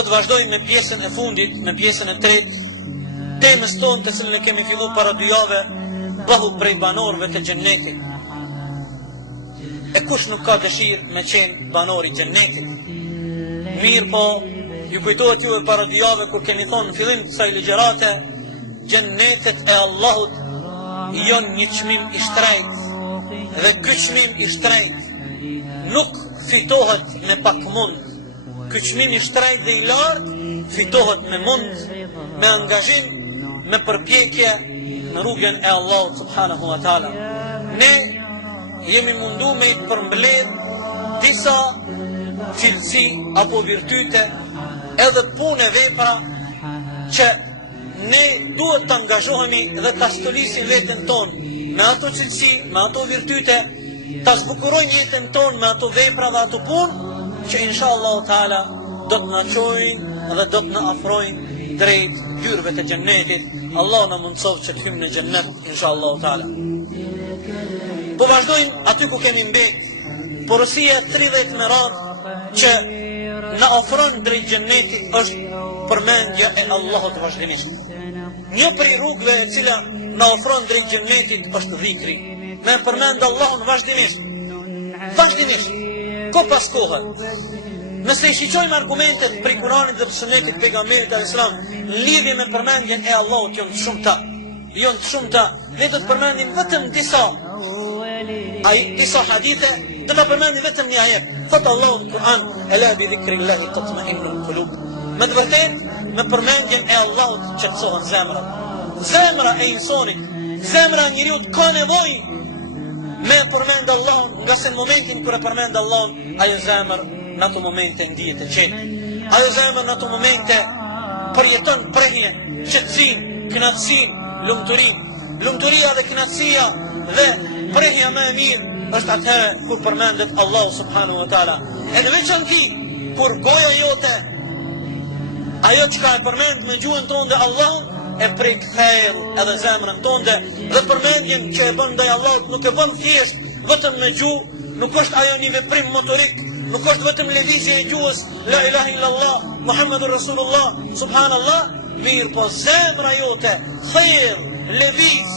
do të vazhdojmë me pjesën e fundit, me pjesën e tretë, temës tonë të cilën e kemi filluar para 2 javë, bëhu prej banorëve të xhennetit. E kush nuk ka dëshirë me qenë banori i xhennetit? Mirë po, ju kujtohet juve para 2 javë kur keni thonë në fillim të kësaj ligjërate, xhennetet e Allahut janë një çmim i shtrejtë, dhe ky çmim i shtrejtë nuk fitohet me pak mund. Ky çmim i shtrejtë dhe i lartë fitohet me mund, me angazhim, me përpjekje në rrugën e Allahut subhanahu wa taala. Ne jemi mundu me i përmbledh disa cilësi apo virtyte edhe punë e vepra që ne duhet të angazhohemi dhe të stolisim veten tonë me ato cilësi, me ato virtyte, të zbukurojnë jetën tonë me ato vepra dhe ato punë që inshallah taala do të na çojnë dhe do të na afrojnë drejt hyrëve të xhennetit. Allah na mundsoj që të hyjmë në xhennet inshallah taala. Po vazhdojmë aty ku kemi mbet. Porosia 30 me radhë që na ofron drejt xhennetit është përmendja e Allahut vazhdimisht. Një prej rrugëve e cila na ofron drejt xhennetit është dhikri. Me përmend Allahun vazhdimisht. Vazhdimisht. Ko pas kohë. Nëse i shiqojmë argumentet prej Kuranit dhe Sunetit të pejgamberit alayhis salam në lidhje me përmendjen e Allahut janë të shumta. Ne do të përmendim vetëm disa hadithe, do të përmendim vetëm një ajet. Thot Allahu në Kur'an: "Ela bi dhikrillahi tatma'innul qulub." Me të vërtetë, me përmendjen e Allahut qetësohen zemrat. Zemra e insonit, zemra e njeriu ka nevojë me përmend Allahun, nga se në momentin kur e përmend Allahun, ajo zemër në ato momente ndihet e qetë. Ajo zemër në ato momente përjeton prehje, qetësinë, kënaqësinë, lumturinë. Lumturia dhe kënaqësia dhe prehja më e mirë është atëherë kur përmendet Allahu subhanahu wa taala. E në veçanti kur goja jote, ajo që ka e përmend me gjuhën tonë dhe Allahun, e prek thellë edhe zemrën tonë dhe përmendjen që e bën ndaj Allahut nuk e bën thjesht vetëm me gjuhë, nuk është ajo një veprim motorik, nuk është vetëm lëvizje e gjuhës la ilaha illallah Muhammadur Rasulullah subhanallah, mirë po zemra jote thellë lëviz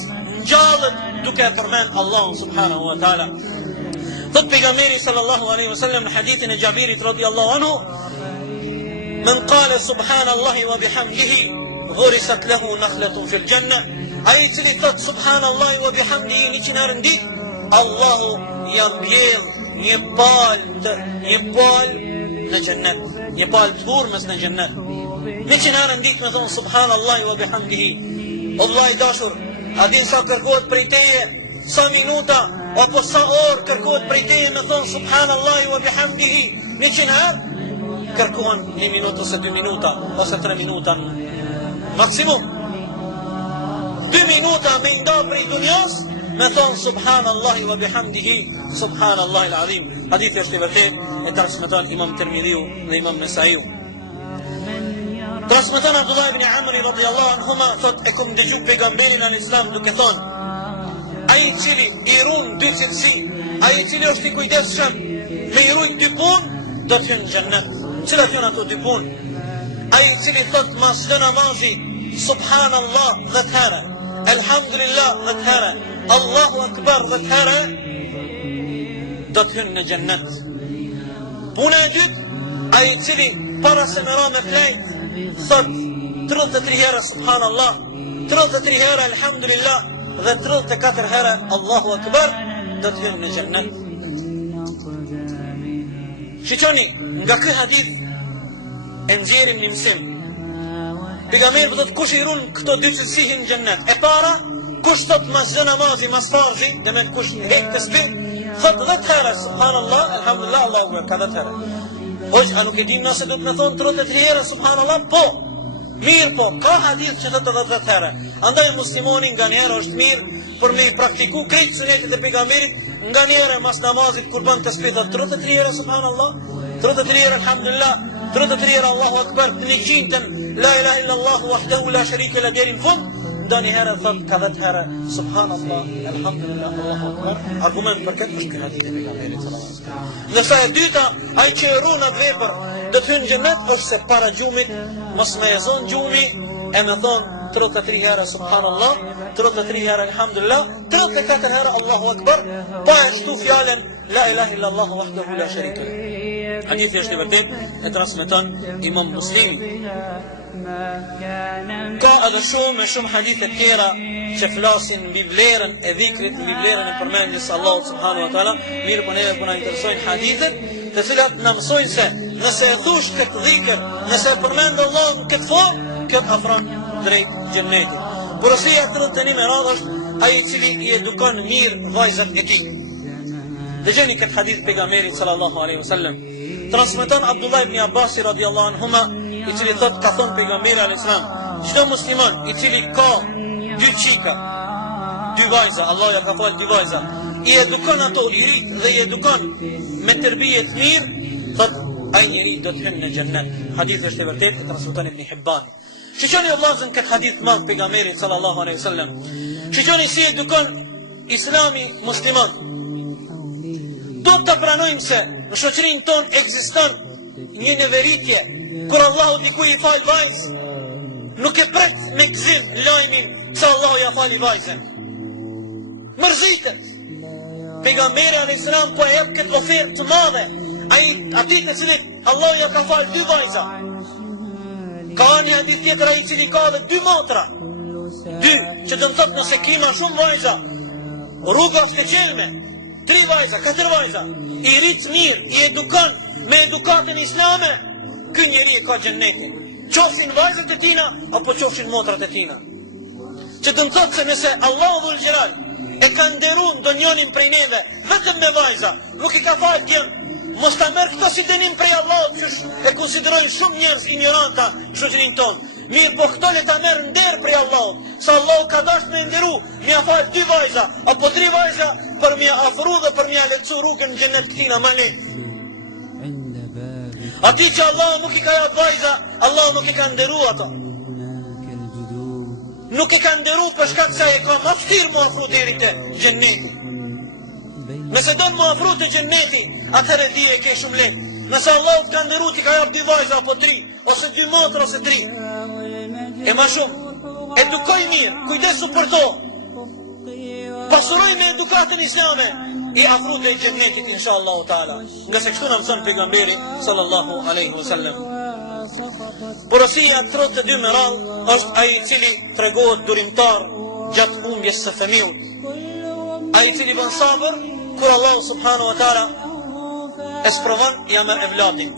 ngjallet duke përmend Allahun subhanahu wa taala. Thot pejgamberi sallallahu alaihi wasallam në hadithin e Jabirit radhiyallahu anhu: "Men qala subhanallahi wa bihamdihi ghurisat lahu nakhlatun fil janna." Ai cili thot subhanallahi wa bihamdihi 100 herë në ditë, Allahu ja mbjell një palë në xhennet, një palë të burmës në xhennet. 100 herë në ditë me thon subhanallahi wa bihamdihi. O vllai dashur, a din sa kërkohet prej teje, sa minuta apo sa orë kërkohet prej teje me thon subhanallahi wa bihamdihi 100 herë? Kërkohen 1 minutë ose 2 minuta ose 3 minuta maksimum. 2 minuta me nda prej dunjas me thon subhanallahi wa bihamdihi subhanallahi alazim. Hadithi është i vërtetë, e transmeton Imam Tirmidhiu dhe Imam Nesaiu. Transmeton Abdullah ibn Amr radhiyallahu anhuma thot e kum dëgju pejgamberin alayhis salam duke thon: ai cili i ruan 2 cilësi, ai cili është i kujdesshëm me i ruajt 2 punë, do të hyjë në xhennet. Cilat janë ato 2 punë? Ai cili thot mas çdo namazi subhanallah 10 herë, elhamdulillah 10 herë, Allahu akbar 10 herë, do të hyjë në xhennet. Puna e dytë, ai cili para se me ra me flejt thot 33 herë subhanallah, 33 herë elhamdulillah dhe 34 herë Allahu akbar, do të hyjë në xhennet. Shiqoni, nga ky hadith e nxjerrim një mësim. Pejgamberi thotë kush i ruan këto 2 cilësi në xhennet. E para, kush thot mas çdo namazi, mas farzi, dhe me kush hek tasbih, thot 10 herë subhanallah, elhamdulillah, Allahu akbar 10 herë. Hoq, a nuk e dim nëse do të me thonë 33 herë subhanallah? Po, mirë po, ka hadith që thot 10 herë. Andaj muslimoni nga njerë është mirë për me i praktiku krejt sunetit e pejgamberit, nga njerë mas namazit kur bën tasbih thot 33 herë subhanallah, 33 herë elhamdulillah, 33 herë Allahu akbar, 100 la ilaha illallah wahdahu la sharika lahu deri në fund, ndonjë herë thot ka 10 herë subhanallah, alhamdulillah, Allahu akbar. Argument për këtë është ky hadith e pejgamberit sallallahu alaihi wasallam. Ndërsa e dyta, ai që e ruan atë vepër do të hyjë në xhenet është se para gjumit mos më e zon gjumi e më thon 33 herë subhanallah, 33 herë alhamdulillah, 34 herë Allahu akbar, pa e shtu fjalën la ilaha illa Allah wahdahu la sharika lahu. Hadithi është i vërtet e transmeton Imam Muslimi. Ka edhe shumë hadithe tjera që flasin mbi vlerën e dhikrit, mbi vlerën e përmendjes së Allahut subhanahu wa taala, mirë po neve po na interesojnë hadithet të cilat na mësojnë se nëse e thush këtë dhikr, nëse e përmend Allahun këtë formë, kjo të afron drejt xhennetit. Porosia 31 me radhë është ai i cili i edukon mirë vajzat e tij. Dëgjoni këtë hadith pejgamberit sallallahu alaihi wasallam. Transmeton Abdullah ibn Abbas radhiyallahu anhuma, i cili thot ka thon pejgamberi alayhis salam, çdo musliman i cili ka dy çika, dy vajza, Allah ja ka fal dy vajza, i edukon ato, i rit dhe i edukon me tërbije të mirë, thot ai njeri do të hyjë në xhennet. Hadithi është i vërtetë, e transmeton Ibn Hibban. Shiqoni vëllazën këtë hadith madh pejgamberit sallallahu alaihi wasallam. Shiqoni si edukon Islami musliman. Do të pranojmë se në shoqërinë tonë ekziston një neveritje kur Allahu diku i fal vajzë, nuk e pret me gzim lajmin se Allahu ja fali vajzën. Mërzitet. Pejgamberi alayhis salam po e jep këtë ofertë të madhe atij të cilit Allahu ja ka fal dy vajza. Ka një hadith tjetër ai i cili ka dhe dy motra. Dy, që do të thotë nëse kima shumë vajza, rruga është e qelme. 3 vajza, 4 vajza, i rrit mirë, i edukon me edukatën islame, ky njeri e ka xhennetin. Qofshin vajzat e tina apo qofshin motrat e tina. Që do të thotë se nëse Allahu dhul xhelal e ka nderuar ndonjërin prej neve vetëm me vajza, nuk i ka falë tjerë, mos ta merr këto si dënim prej Allahut, që e konsiderojnë shumë njerëz ignoranta në shoqërinë tonë. Mirë, po këto le ta merr nder prej Allahut, se Allahu ka dashur me nderu, mja fal 2 vajza apo 3 vajza për mja afru dhe për mja lehtësu rrugën në xhenet këtina ma lehtë. Ati që Allahu nuk i ka jap vajza, Allahu nuk i ka nderu ato. Nuk i ka nderu për shkak se ai ka më vështirë mu afru deri te xheneti. Nëse do të mu afru te xheneti, atëherë di e ke shumë lehtë. Nëse Allahu të ka nderu ti ka jap 2 vajza apo 3, ose 2 motra ose 3. E ma shumë, edukoj mirë, kujdesu për to. Pasuroj me edukatën islame, i afru te xhennetit inshallah taala. Nga se kështu na mëson pejgamberi sallallahu alaihi wasallam. Porosia 32 me radhë është ai i cili tregohet durimtar gjatë humbjes së fëmijës. Ai i cili bën sabër kur Allah subhanahu wa taala e sprovon ja me evladin.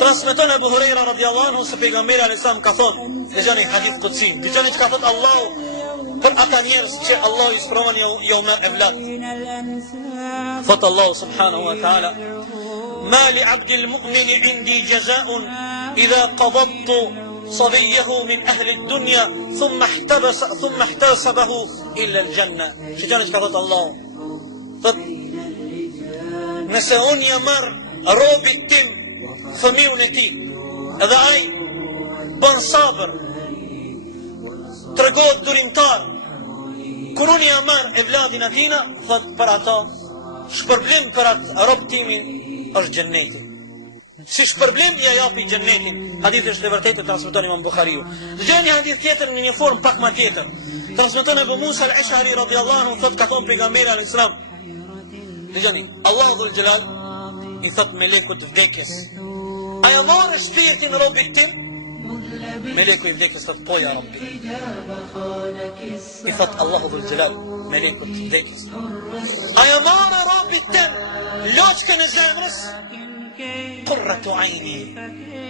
Transmeton Abu Huraira radhiyallahu anhu se pejgamberi alayhis salam ka thonë, dëgjoni hadith qudsi, dëgjoni çka thot Allahu për ata njerëz që Allah i sprovon jo me evlad. Thot Allah subhanahu wa taala: "Ma li 'abdi al-mu'min 'indi jaza'un idha qadadtu صبيه من أهل الدنيا ثم احتسبه إلا الجنة." شجانة كذات الله nëse unë ja marr robit tim fëmijën e tij edhe ai bën sabër, tregohet durimtar, kur unë ja marr evladin atina, thot për ata shpërblim për atë rob timin është xhenneti. Si shpërblim ja japi xhennetin. Hadithi është i vërtetë, transmeton Imam Buhariu. Dëgjoni hadith tjetër në një formë pak më tjetër. Transmeton Abu Musa al-Ash'ari radhiyallahu anhu, thot ka thonë pejgamberi alayhis salam, dëgjoni, Allahu dhul xhelal i thot melekut vdekjes: "A ja marrë shpirtin robit tim?" Meleku i vdekjes thot: "Po ja Rabbi." I thot Allahu dhul xhelal melekut vdekjes: "A ja marrë robit tim loçkën e zemrës?" Qurratu ayni.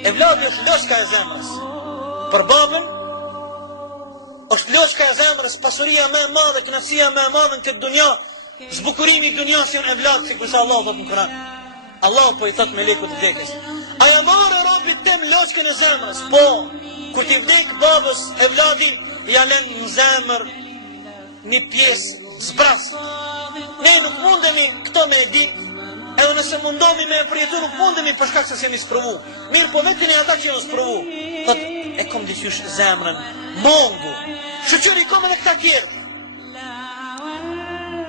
Evladi është loçka e zemrës. Për babën është loçka e zemrës, pasuria më e madhe, kënaqësia më e madhe në këtë dunja. Zbukurimi i dunjas janë evlad, sikur se Allah thot në Kur'an. Allah po i thot melekut të vdekjes: "A ja marrë robit tim loçkën e zemrës?" Po, kur ti vdek babës, evladi ja lën në zemër një pjesë zbras. Ne nuk mundemi këto me e ditë, edhe nëse mundomi me e përjetu, nuk mundemi për shkak se s'jemi sprovu. Mirë, po vetën e ata që janë sprovu, thot, e kom diqysh zemrën, mongu. Shëqëri kome në këta kjerë.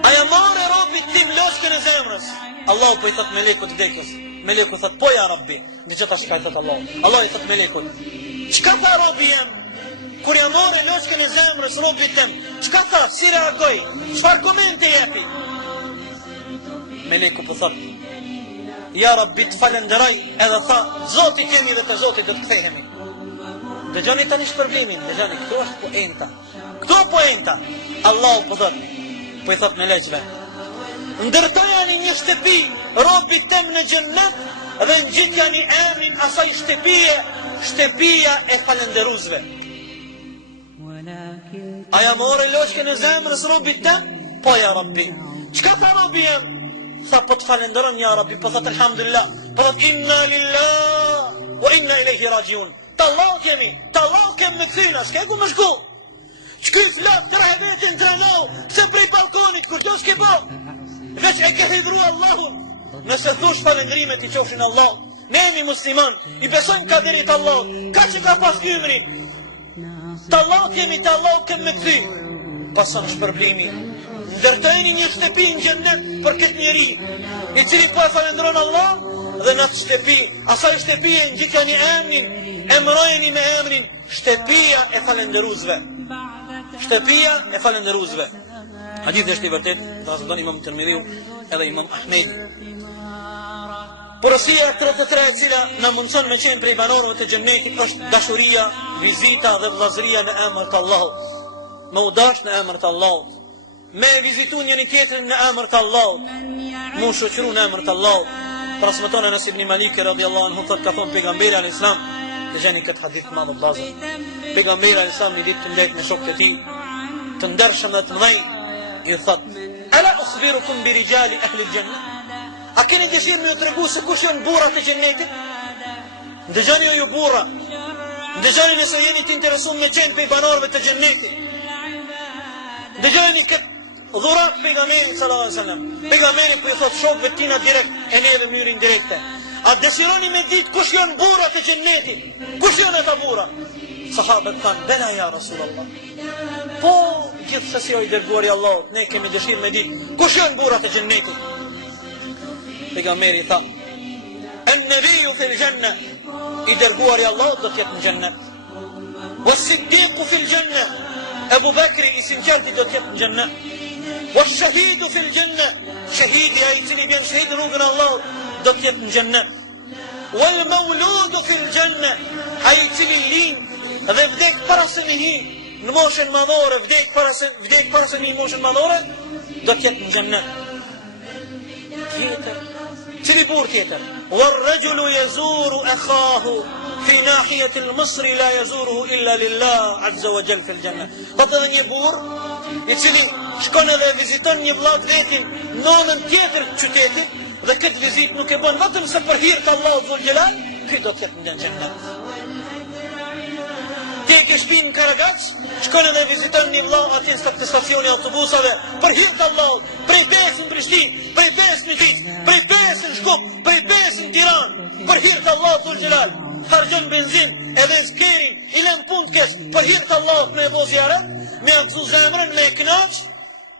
Aja mare robit tim loshkën e zemrës. Allahu po i thot melekut dekës. Meleku thot, po ja Rabbi. Në gjitha shka i thot Allah. Allah i thot melekut, qka tha Rabbi jem? Kur ja more loshkën e zemrës robit tim, qka tha, si reagoj? Qfar komente jepi? Meleku po thot, ja Rabbi të falenderoj, edhe tha, Zoti kemi dhe të Zoti dhe të kthehemi. Dëgjoni tani shpërblimin, dëgjoni, këtu është poenta. Këtu poenta. Allahu po thot, po i thot meleqve, ndërtojani një shtëpi robit tem në gjennet dhe në gjithjani emrin asaj shtëpia e falenderuzve. Aja more loshkën e zemrës robit tem? Po ja Rabbi. Qka tha Rabbi jem? Tha po të falenderon ja Rabbi, po thot alhamdulillah, po thot inna lillah wa inna ilaihi rajiun. Ta Allah kemi, ta Allah kem me këthina, s'ke ku më shku? Shkyll flak, të rahevetin, të ranau, pëse prej balkonit, kur do s'ke po? Veç e ke hidru Allahun. Nëse thush falendrimet i qofshin Allah, ne jemi musliman, i besojmë kaderit Allah, ka që ka pas kymri. Ta Allah kemi, ta Allah kem me këthi. Pason shpërblimi. Ndërtojni një shtëpi në gjennet për këtë njeri, i cili po e falendron Allah, dhe në të shtëpi, asaj shtëpi e në gjithja një emnin, emrojeni me emrin shtëpia e falenderuzve. Shtëpia e falenderuzve. Hadith është i vërtet, transmeton Imam Tirmidhiu edhe Imam Ahmedi. Porosia 33 e cila na mundson me qenë prej banorëve të xhennetit është dashuria, vizita dhe vllazëria në emër të Allahut. Me u dash në emër të Allahut. Me vizitu njëri tjetrin në emër të Allahut. Mu shoqëru në emër të Allahut. Transmeton Anas ibn Malik radhiyallahu anhu thot ka thon pejgamberi alayhis salam, dëgjoni këtë hadith madh vllazër. Pejgamberi alayhis salam një ditë të ndek me shokët e tij, të ndershëm dhe të mëdhenj, i thot, ala ukhbirukum bi rijali ahli al-janna? A keni dëshirë me ju tregu se kush janë burrat e xhennetit? Ndëgjoni ju burra. Ndëgjoni nëse jeni të interesuar me qenë prej banorëve të xhennetit. Ndëgjoni këtë dhurat pejgamberit sallallahu alaihi wasallam. Pejgamberi po i thot shokëve të tina direkt e neve mënyrë indirekte. A dëshironi me ditë kush janë burrat e xhennetit? Kush janë ata burra? Sahabët thanë, bela ja Rasulullah. Po, gjithsesi o i dërguari Allahut, ne kemi dëshirë me ditë kush janë burrat e xhennetit? Pejgamberi tha, an-nabiyyu fil janna, i dërguari Allahut do të jetë në xhennet. Was-siddiqu fil janna, Abu Bakri i sinqerti do të jetë në xhennet. Was-shahidu fil janna, shahidi ai i cili vjen shahid në rrugën e Allahut do të jetë në xhennet. Wal-mawludu fil janna, ai i cili lind dhe vdek para se në hi në moshën madhore, vdek para se një moshën madhore, do të jetë në xhennet. Tjetër, cili burr tjetër? War-rajulu yazuru akhahu fi nahiyati al-Misr la yazuruhu illa lillah azza wa jalla fil janna. Edhe një burr i cili shkon edhe viziton një vëlla vetin në anën tjetër të qytetit dhe këtë vizitë nuk e bën vetëm se për hir të Allahut dhul jalal, ky do të jetë në xhennet. Ti ke shpinë në Karagac, shkon edhe viziton një vëlla atje në stacioni autobusave, për hir të Allahut, prej Besë në Prishtinë, prej Besë në Tiç, prej Besë në Shkup, prej Besë në Tiranë, për hir të Allahut dhul jalal. Harxhon benzin edhe skerin, i lën punë kes, për hir të Allahut me boz ziaret, me akzu zemrën, me kënaq,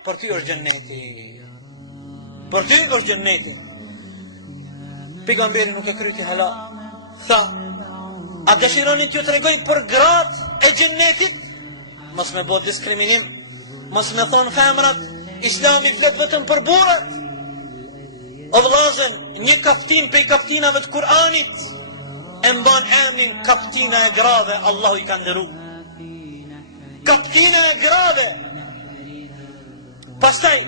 për ty është xhenneti. Për ty është xhenneti. Pejgamberi nuk e kryti hala. Tha, a dëshironi t'ju tregoj për gratë e xhennetit? Mos me bë diskriminim, mos me thon femrat, Islami flet vetëm për burrat. O vëllazën, një kaftin prej kaftinave të Kur'anit e mban emrin kaftina e grave, Allahu i ka nderu. Kaftina e grave. Pastaj,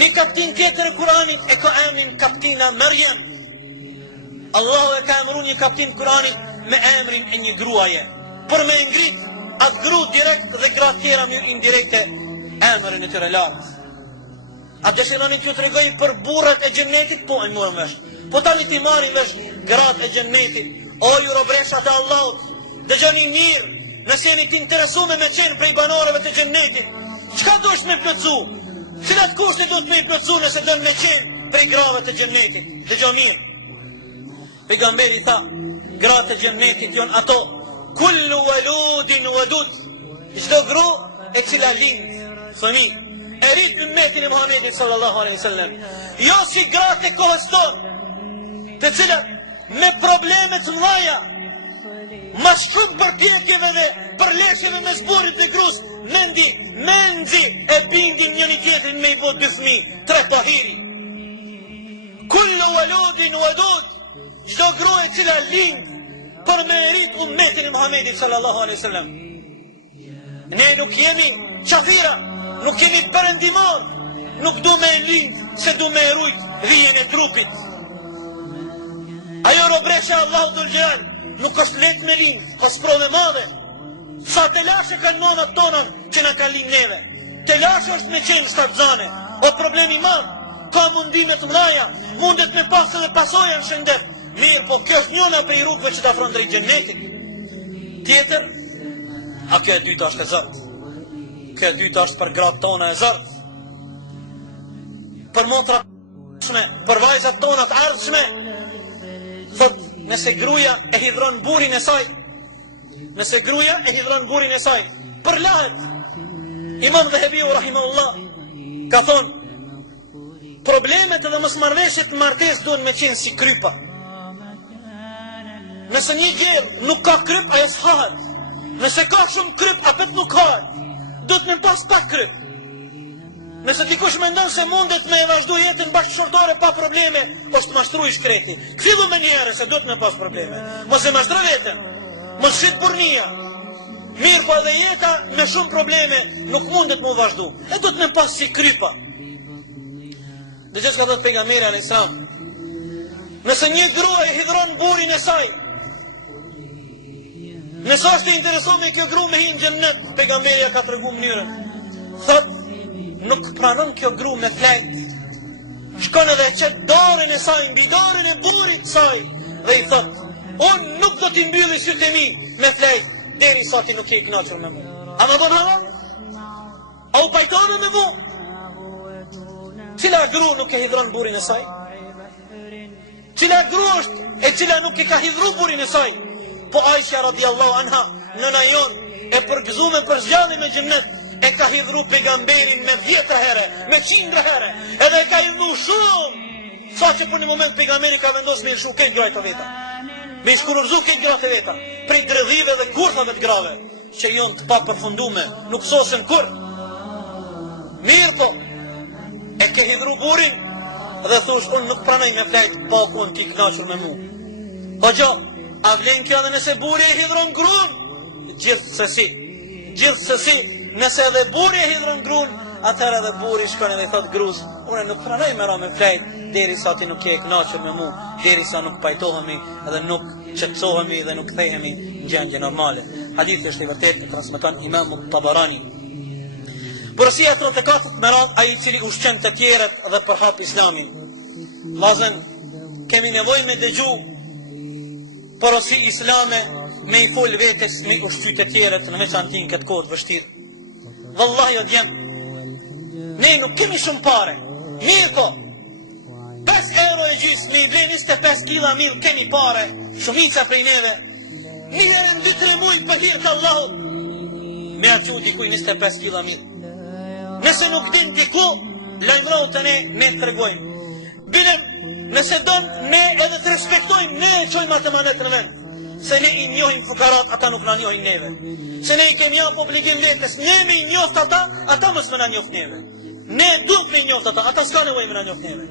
një kaftin tjetër e Kur'anit e ka emrin kaftina Maryam. Allahu e ka emru një kaftin Kur'anit me emrin e një gruaje, për me ngrit atë gru direkt dhe gratë tjera më indirekte emrin e tyre lartë. A dëshironi t'ju tregoj për burrat e xhennetit? Po e morëm vesh. Po tani ti marrin vesh gratë e xhennetit. O ju robreshat e Allahut, dëgjoni mirë, nëse jeni të interesuar me qenë prej banorëve të xhennetit, çka duhet me plotsu? Cilat kushte duhet me plotsu nëse don me qenë prej grave të xhennetit? Dëgjoni mirë. Pejgamberi tha, gratë e xhennetit janë ato kullu waludin wadud, çdo gru e cila lind fëmijë e rrit ummetin e Muhamedit sallallahu alaihi wasallam, jo si gratë e kohës tonë, të cilat me probleme të mëdha, ma shumë përpjekjeve dhe përleshjeve mes burrit dhe grus, menzi e bindin njëri tjetrin me i bë dy fëmijë, tre pahiri. Kullu waludin wadud, çdo grua e cila lind për me rrit ummetin e Muhamedit sallallahu alaihi wasallam. Ne nuk jemi qafira, nuk jemi perëndimor, nuk du me lind se du me rujt vijën e trupit. Ajo robresha Allahu dhul Jalal nuk është let me lind, është provë madhe. Sa të lashe kanë nonat tona që na kanë lind neve. Të lashe është me qenë shtatzane, o problemi madh, ka mundime të mëdha, mundet me pas edhe pasoja në shëndet. Mirë, po kjo është njëna prej rrugëve që ta afron drejt xhennetit. Tjetër, a kjo e dyta është e zartë. Kjo e dyta është për gratë tona e zartë. Për motrat shme, për vajzat tona të ardhshme. Thot, nëse gruaja e hidhron burrin e saj, përlahet. Imam Dhahabiu rahimahullah ka thonë, problemet edhe mosmarrveshjet në martesë duhen me qenë si krypa. Nëse një gjë nuk ka kryp, ajo s'hahet. Nëse ka shumë kryp, apet nuk hahet. Duhet me pas pak kryp. Nëse dikush mendon se mundet me vazhdu jetën bashkëshortore pa probleme, është mashtru i shkreti. Fillu me njerë se duhet me pas probleme. Mos e mashtro vetën, mos shit burnia. Mirë, po edhe jeta me shumë probleme nuk mundet mu vazhdu. E duhet me pas si krypa. Dhe që ka thot pejgamberi alayhis salam, nëse një grua e hidhron burrin e saj, nëse është e interesuar me kjo grua me hinë xhennet, pejgamberi ka tregu mënyrën. Thot, nuk pranon kjo grua me flajt. Shkon edhe qet dorën e saj mbi dorën e burrit të saj dhe i thot, unë nuk do t'i mbylli sytë e mi me flajt derisa ti nuk je i kënaqur me mua. A më bën haram? A u pajtone me mua? Cila gru nuk e hidhron burrin e saj? Cila gru është e cila nuk e ka hidhru burrin e saj? Po Aisha radiallahu anha, nëna jon, e përgëzume për zgjallje me xhennet, e ka hidhru pejgamberin me 10 herë, me 100 herë, edhe e ka hidhru shumë. Sa që për një moment pejgamberi ka vendosur me lëshu këtë grajt të veta, me shkurorzu këtë grajt të veta, prej dredhive dhe kurthave të grave, që jonë të pa përfundume, nuk sosen kur. Mirë po, e ke hidhru burin dhe thush, unë nuk pranaj me flajt, pa unë ti kënaqur me mu. Po gjo, a vlen kjo dhe nëse buri e hidhron grun? Gjithsesi, nëse edhe buri e hidhron grun, atëherë edhe buri shkon edhe i thot grus, unë nuk pranaj me ra me flajt, deri sa ti nuk je kënaqur me mu, deri sa nuk pajtohemi edhe nuk qetësohemi dhe nuk kthehemi në gjendje normale. Hadithi është i vërtetë, transmeton Imamu Tabarani. Porosia 34 me radh ai i cili ushqen të tjerët dhe përhap islamin. Vllazën, kemi nevojë me dëgju porosi islame me i fol vetes me ushqy të tjerët në veçantin këtë kohë të vështirë. Vallahi o djem, ne nuk kemi shumë pare. Mirë po, 5 euro e gjys me i ble 25 kila mirë keni pare, shumica prej neve. Një herë në 2-3 mujtë për hirë të Allahut, me aqu dikuj 25 kila mirë. Nëse nuk din diku, lajmërohu të ne të tregojmë. Binem, nëse donë ne edhe të respektojmë, ne e qojmë atë manet në vend. Se ne i njohim fukarat, ata nuk na njohin neve. Se ne i kemi japë obligim vetës, ne me i njoft ata mos me na njoft neve. Ne duhet me i njoft ata s'ka nevojë me na njoft neve.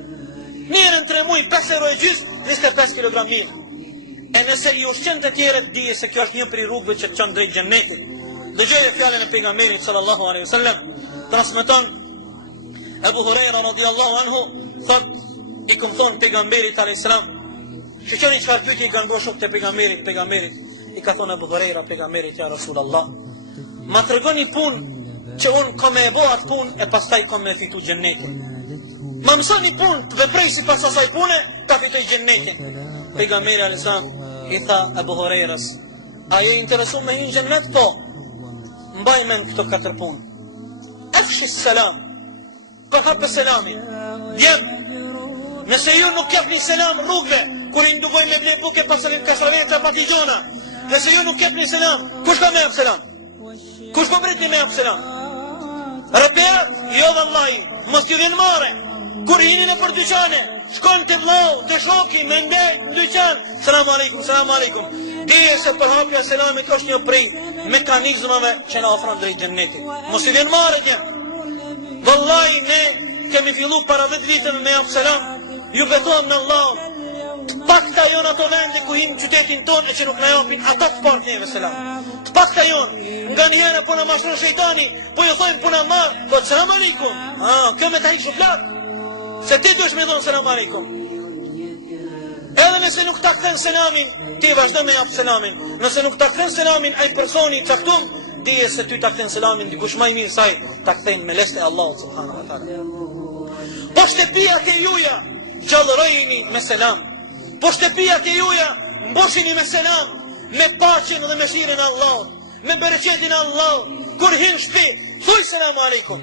Njërën 3 muj, 5 euro e gjys, 25 kg mirë. E nëse i ushqen të tjerët, dije se kjo është një prej rrugëve që të çon drejt xhennetit. Dëgjoj fjalën e pejgamberit sallallahu alaihi wasallam. Transmeton Abu Huraira radiallahu anhu, thot, i kom thonë pejgamberit alayhis salam, shqyqoni qëfar pyetje i kanë bërë shok të pejgamberit, i ka thonë Abu Huraira pejgamberit, ja Rasulallah, ma të regoni pun që unë kom e bo atë pun e pastaj kom me fitu xhennetin. Ma mësoni pun të veprej si pas asaj pune, ka fitoj xhennetin. Pejgamberi alayhis salam i tha Abu Hurairas, a je interesu me hinë xhennet? Po, mbaj men këto 4 punë. Efshi selam, përhapë selamin. Djem, nëse ju nuk kep një selam rrugve, kur i ndugoj me ble buke pasalim kasaveta patigjona, Nëse ju nuk kepni selam, kush ka me jap selam? Kush po pritni me jap selam? Repet, jo vallahi, mos ju vjen marrë. Kur hini në për dyqane, shkon të vllau, të shoki, me ndejt në dyqan, selam aleikum, selam aleikum. Dije se përhapja selamit është një prej mekanizmave që na ofron drejt xhennetit. Mos ju vjen marrë gjë. Wallahi ne kemi fillu para 10 viteve me jap selam, ju betohem në Allah. Të pakta jonë ato vende ku him qytetin tonë e që nuk na japin, ata të part neve selam. Të pakta jonë, nga njëherë po na mashtron shejtani, po ju thojnë puna marë, po selam aleikum. Kjo me ta hiq shuflat, se ti duhesh me thonë selam aleikum. Edhe nëse nuk ta kthen selamin, ti vazhdo me jap selamin. Nëse nuk ta kthen selamin ai personi i caktuar, dije se ty ta kthen selamin dikush më i mirë saj, ta kthen me lesë e Allahut subhanahu wa taala. Po shtëpia ke juja, gjallërojini me selam. Po shtëpia ke juja, mboshini me selam, me paqen dhe me shirin e Allahut, me bereqetin e Allahut. Kur hin shtëpi, thuj selam aleikum.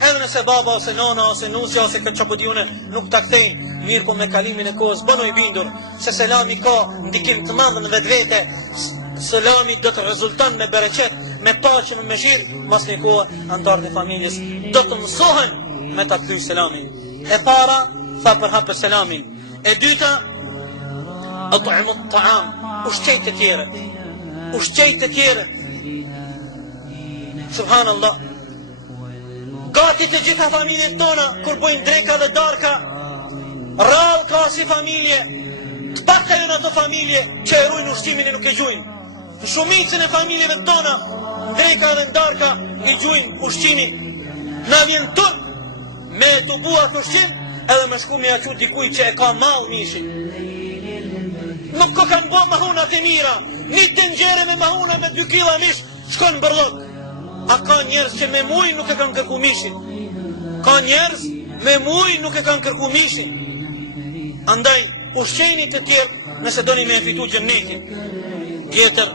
Edhe nëse baba ose nona ose nusja ose këtë çapodiune nuk ta kthejnë, mirë po me kalimin e kohës bëno i bindur se selami ka ndikim të madh në vetvete. Selami do të rezulton me bereqet, me paqe, me mëshirë, mas një kohë antarët e familjes do të mësohen me ta kthy selamin. E para tha për hapë selamin. E dyta at'imu at-ta'am, ushqejt e tjerët. Ushqejt e tjerët. Subhanallah. Gati të gjitha familjet tona, kur bojnë dreka dhe darka, rrallë ka si familje, të pakta jënë ato familje që e rujnë ushqimin e nuk e gjujnë. Në shumicën e familjeve tona, dreka dhe darka i gjujnë ushqimin. Na vjen tut me të buat ushqim, edhe me shku me aqu dikuj që e ka mall mishin. Nuk ko kanë bo mahunat e mira, një të ngjere me mahuna me 2 kila mish, shkon bërlok. A ka njerëz që me muj nuk e kanë kërku mishin. Ka njerëz me muj nuk e kanë kërku mishin. Andaj, ushqeni të tjerë nëse doni me e fitu xhennetin. Tjetër,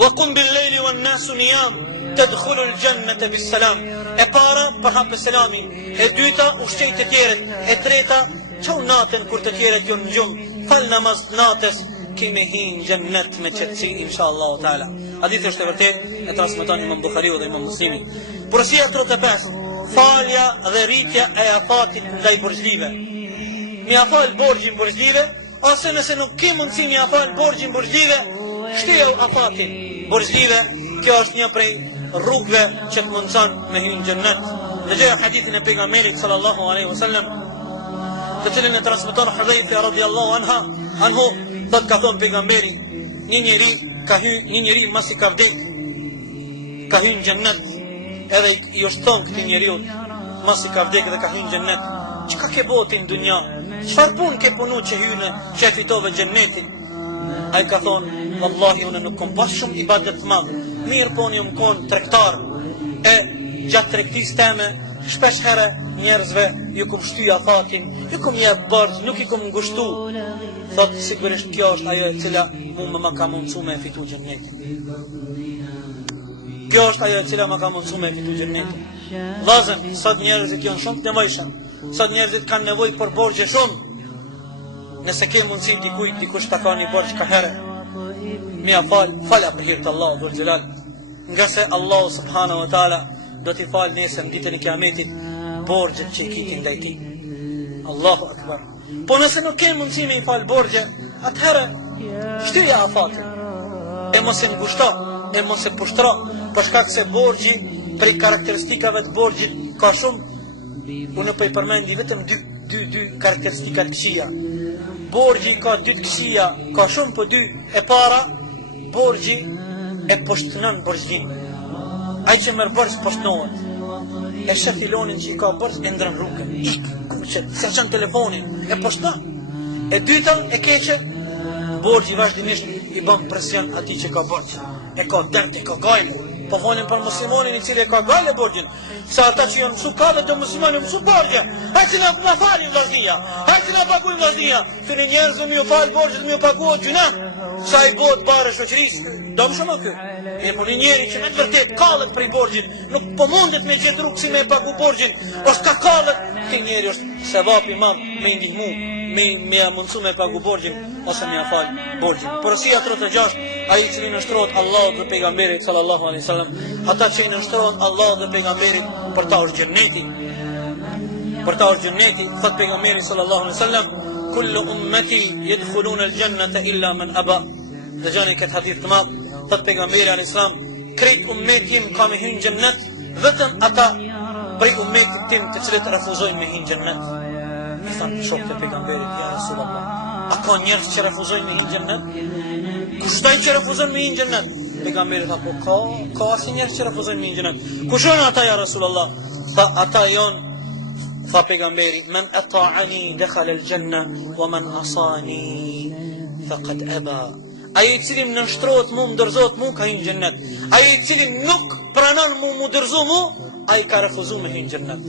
wa qum bil lejli wa nasu niyam, tadkhulu al jannata bis salam. E para, për hapë selamin. E dyta, ushqej të tjerët. E treta, çau natën kur të tjerët jo në gjumë. Fal namaz natës, kemi hinë gjennet me qëtësi, inshallah ta'ala. Hadith është e vërtet, e transmeton Imam Bukhariu dhe Imam Muslimi. Porosia 35, falja dhe rritja e afatit ndaj borxhlive. Mi afal borxhin borxhlive, ose nëse nuk ke mundësi mi afal borxhin borxhlive, shteu afatin borxhlive. Kjo është një prej rrugëve që të mundson me hinë gjennet. Lexoja hadithin e pejgamberit sallallahu alaihi wasallam, të cilin e transmeton Hudhaifa radhiyallahu anhu, thot ka thonë pejgamberi, një njeri mas i ka vdek, ka hynë gjennet, edhe i është thonë këti njeriu mas i ka vdek dhe ka hynë gjennet. Çka ke botin dunja? Çfarë punë ke punu që hynë që e fitove gjennetin? Ai ka thonë, vallahi unë nuk kom pas shumë ibadet të madh, mirë po unë jam kon tregtar, e gjatë tregtisë teme shpesh herë njerëzve ju kum shty afatin, ju kum jep borxh, nuk i kum ngushtu. Thot sigurisht kjo është ajo e cila më ka mundësu me fitu xhennetin. Kjo është ajo e cila më ka mundësu me fitu xhennetin. Vllazën, sot njerëzit janë shumë të nevojshëm. Sot njerëzit kanë nevojë për borxhe shumë. Nëse ke mundësi dikush ta ka një borxh ka herë, mi falja për hir të Allahut dhul xhelal. Nga se Allahu subhanahu wa taala do t'i fal nesër në ditën e Kiametit borxhet që i kitin ndaj tij. Allahu akbar. Po nëse nuk ke mundësi me i fal borxhe, atëherë shtyja afatin. E mos e ngushto, e mos e pushtro, për shkak se borxhi, prej karakteristikave të borxhit ka shumë. Unë po i përmendi vetëm dy karakteristika të këqija. Borxhi ka 2 të këqija, ka shumë po 2. E para, borxhi e poshtënon borxhin. Ai që merr borxh poshtnohet. E shef filonin që i ka borxh e ndron rrugën. Ik, kuçet, se çan telefonin, e poshton. E dyta e keqe, borxhi vazhdimisht i bën presion atij që ka borxh. E ka dert, e ka gajle. Po fonin për muslimonin i cili e ka gajle borxhin. Sa ata që janë mësu kave të muslimonit mësu borxhe. Hajde na falin vllaznia. Hajde na paguajmë vllaznia. Këni njerëz më ju fal borxhet, më ju paguaj gjuna. Sa i bëhet bare shoqërisë. Dom shumë aty. E po një njeri që me të vërtet kallet prej borxhit, nuk po mundet me gjetë rrugë si me pagu borxhin, ose ka kallet këtij njeri është sevap i madh me ndihmu, me ia mundsu me pagu borxhin ose me ia fal borxhin. Porosia 36, ai i cili nështrohet Allahut dhe pejgamberit sallallahu alaihi wasallam, ata që i nështrohen Allahut dhe pejgamberit për ta urë xheneti. Për ta urë xheneti, thot pejgamberi sallallahu alaihi wasallam, kullu ummati yadkhuluna al-jannata illa man aba. Dhe gjani këtë hadith të madh, thot pejgamberi alaihi salam, krejt ummetim ka me hyrë në xhennet, vetëm ata prej ummetit tim të cilët refuzojnë me hyrë në xhennet. I thanë shokët e pejgamberit, ja Rasulullah, a ka njerëz që refuzojnë me hyrë në xhennet? Kush taj që refuzojnë me hyrë në xhennet? Pejgamberi tha, po ka asnjë njerëz që refuzojnë me hyrë në xhennet. Kush janë ata ja Rasulullah? Tha, ata janë, tha pejgamberi, men ata'ani dakhala al-janna wa man asani faqad aba. Ai i cili më nështrohet mu, më dërzohet mu, ka hyrë në xhennet. Ai i cili nuk pranon mu dërzo mu, ai ka refuzuar me hyrë në xhennet.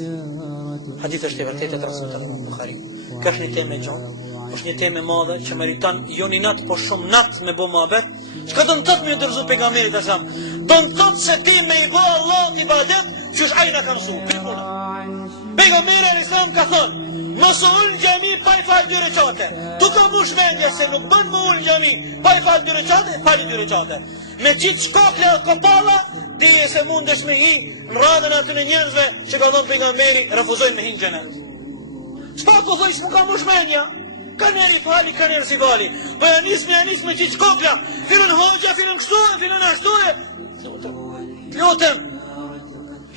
Hadith është e vërtetë transmetuar në Buhari. Kjo është një temë e gjatë, është një temë e madhe që meriton jo një natë, por shumë natë me bë mohabet. Çka do të thotë me dërzu pejgamberit asam? Do të thotë se ti me i bë Allahut ibadet, që është ai na ka mësuar. Pejgamberi alislam ka thonë, mos ul xhami pa i fal 2 rekate. Tu ka mbush mendja se nuk bën më ul xhami pa i fal 2 rekate, fal 2 rekate. Me qitë shkokle o kopalla, dije se mundesh me hi në radhën aty në njerëzve që ka thonë pejgamberi, refuzojnë me hi në xhenet. S'pa ku thoj s'mu ka mbush mendja. Ka njeri fali, ka njeri si fali. Po ja nis me qitë shkokla. Filën hoxha, filën kështue, filën ashtue. Lutem.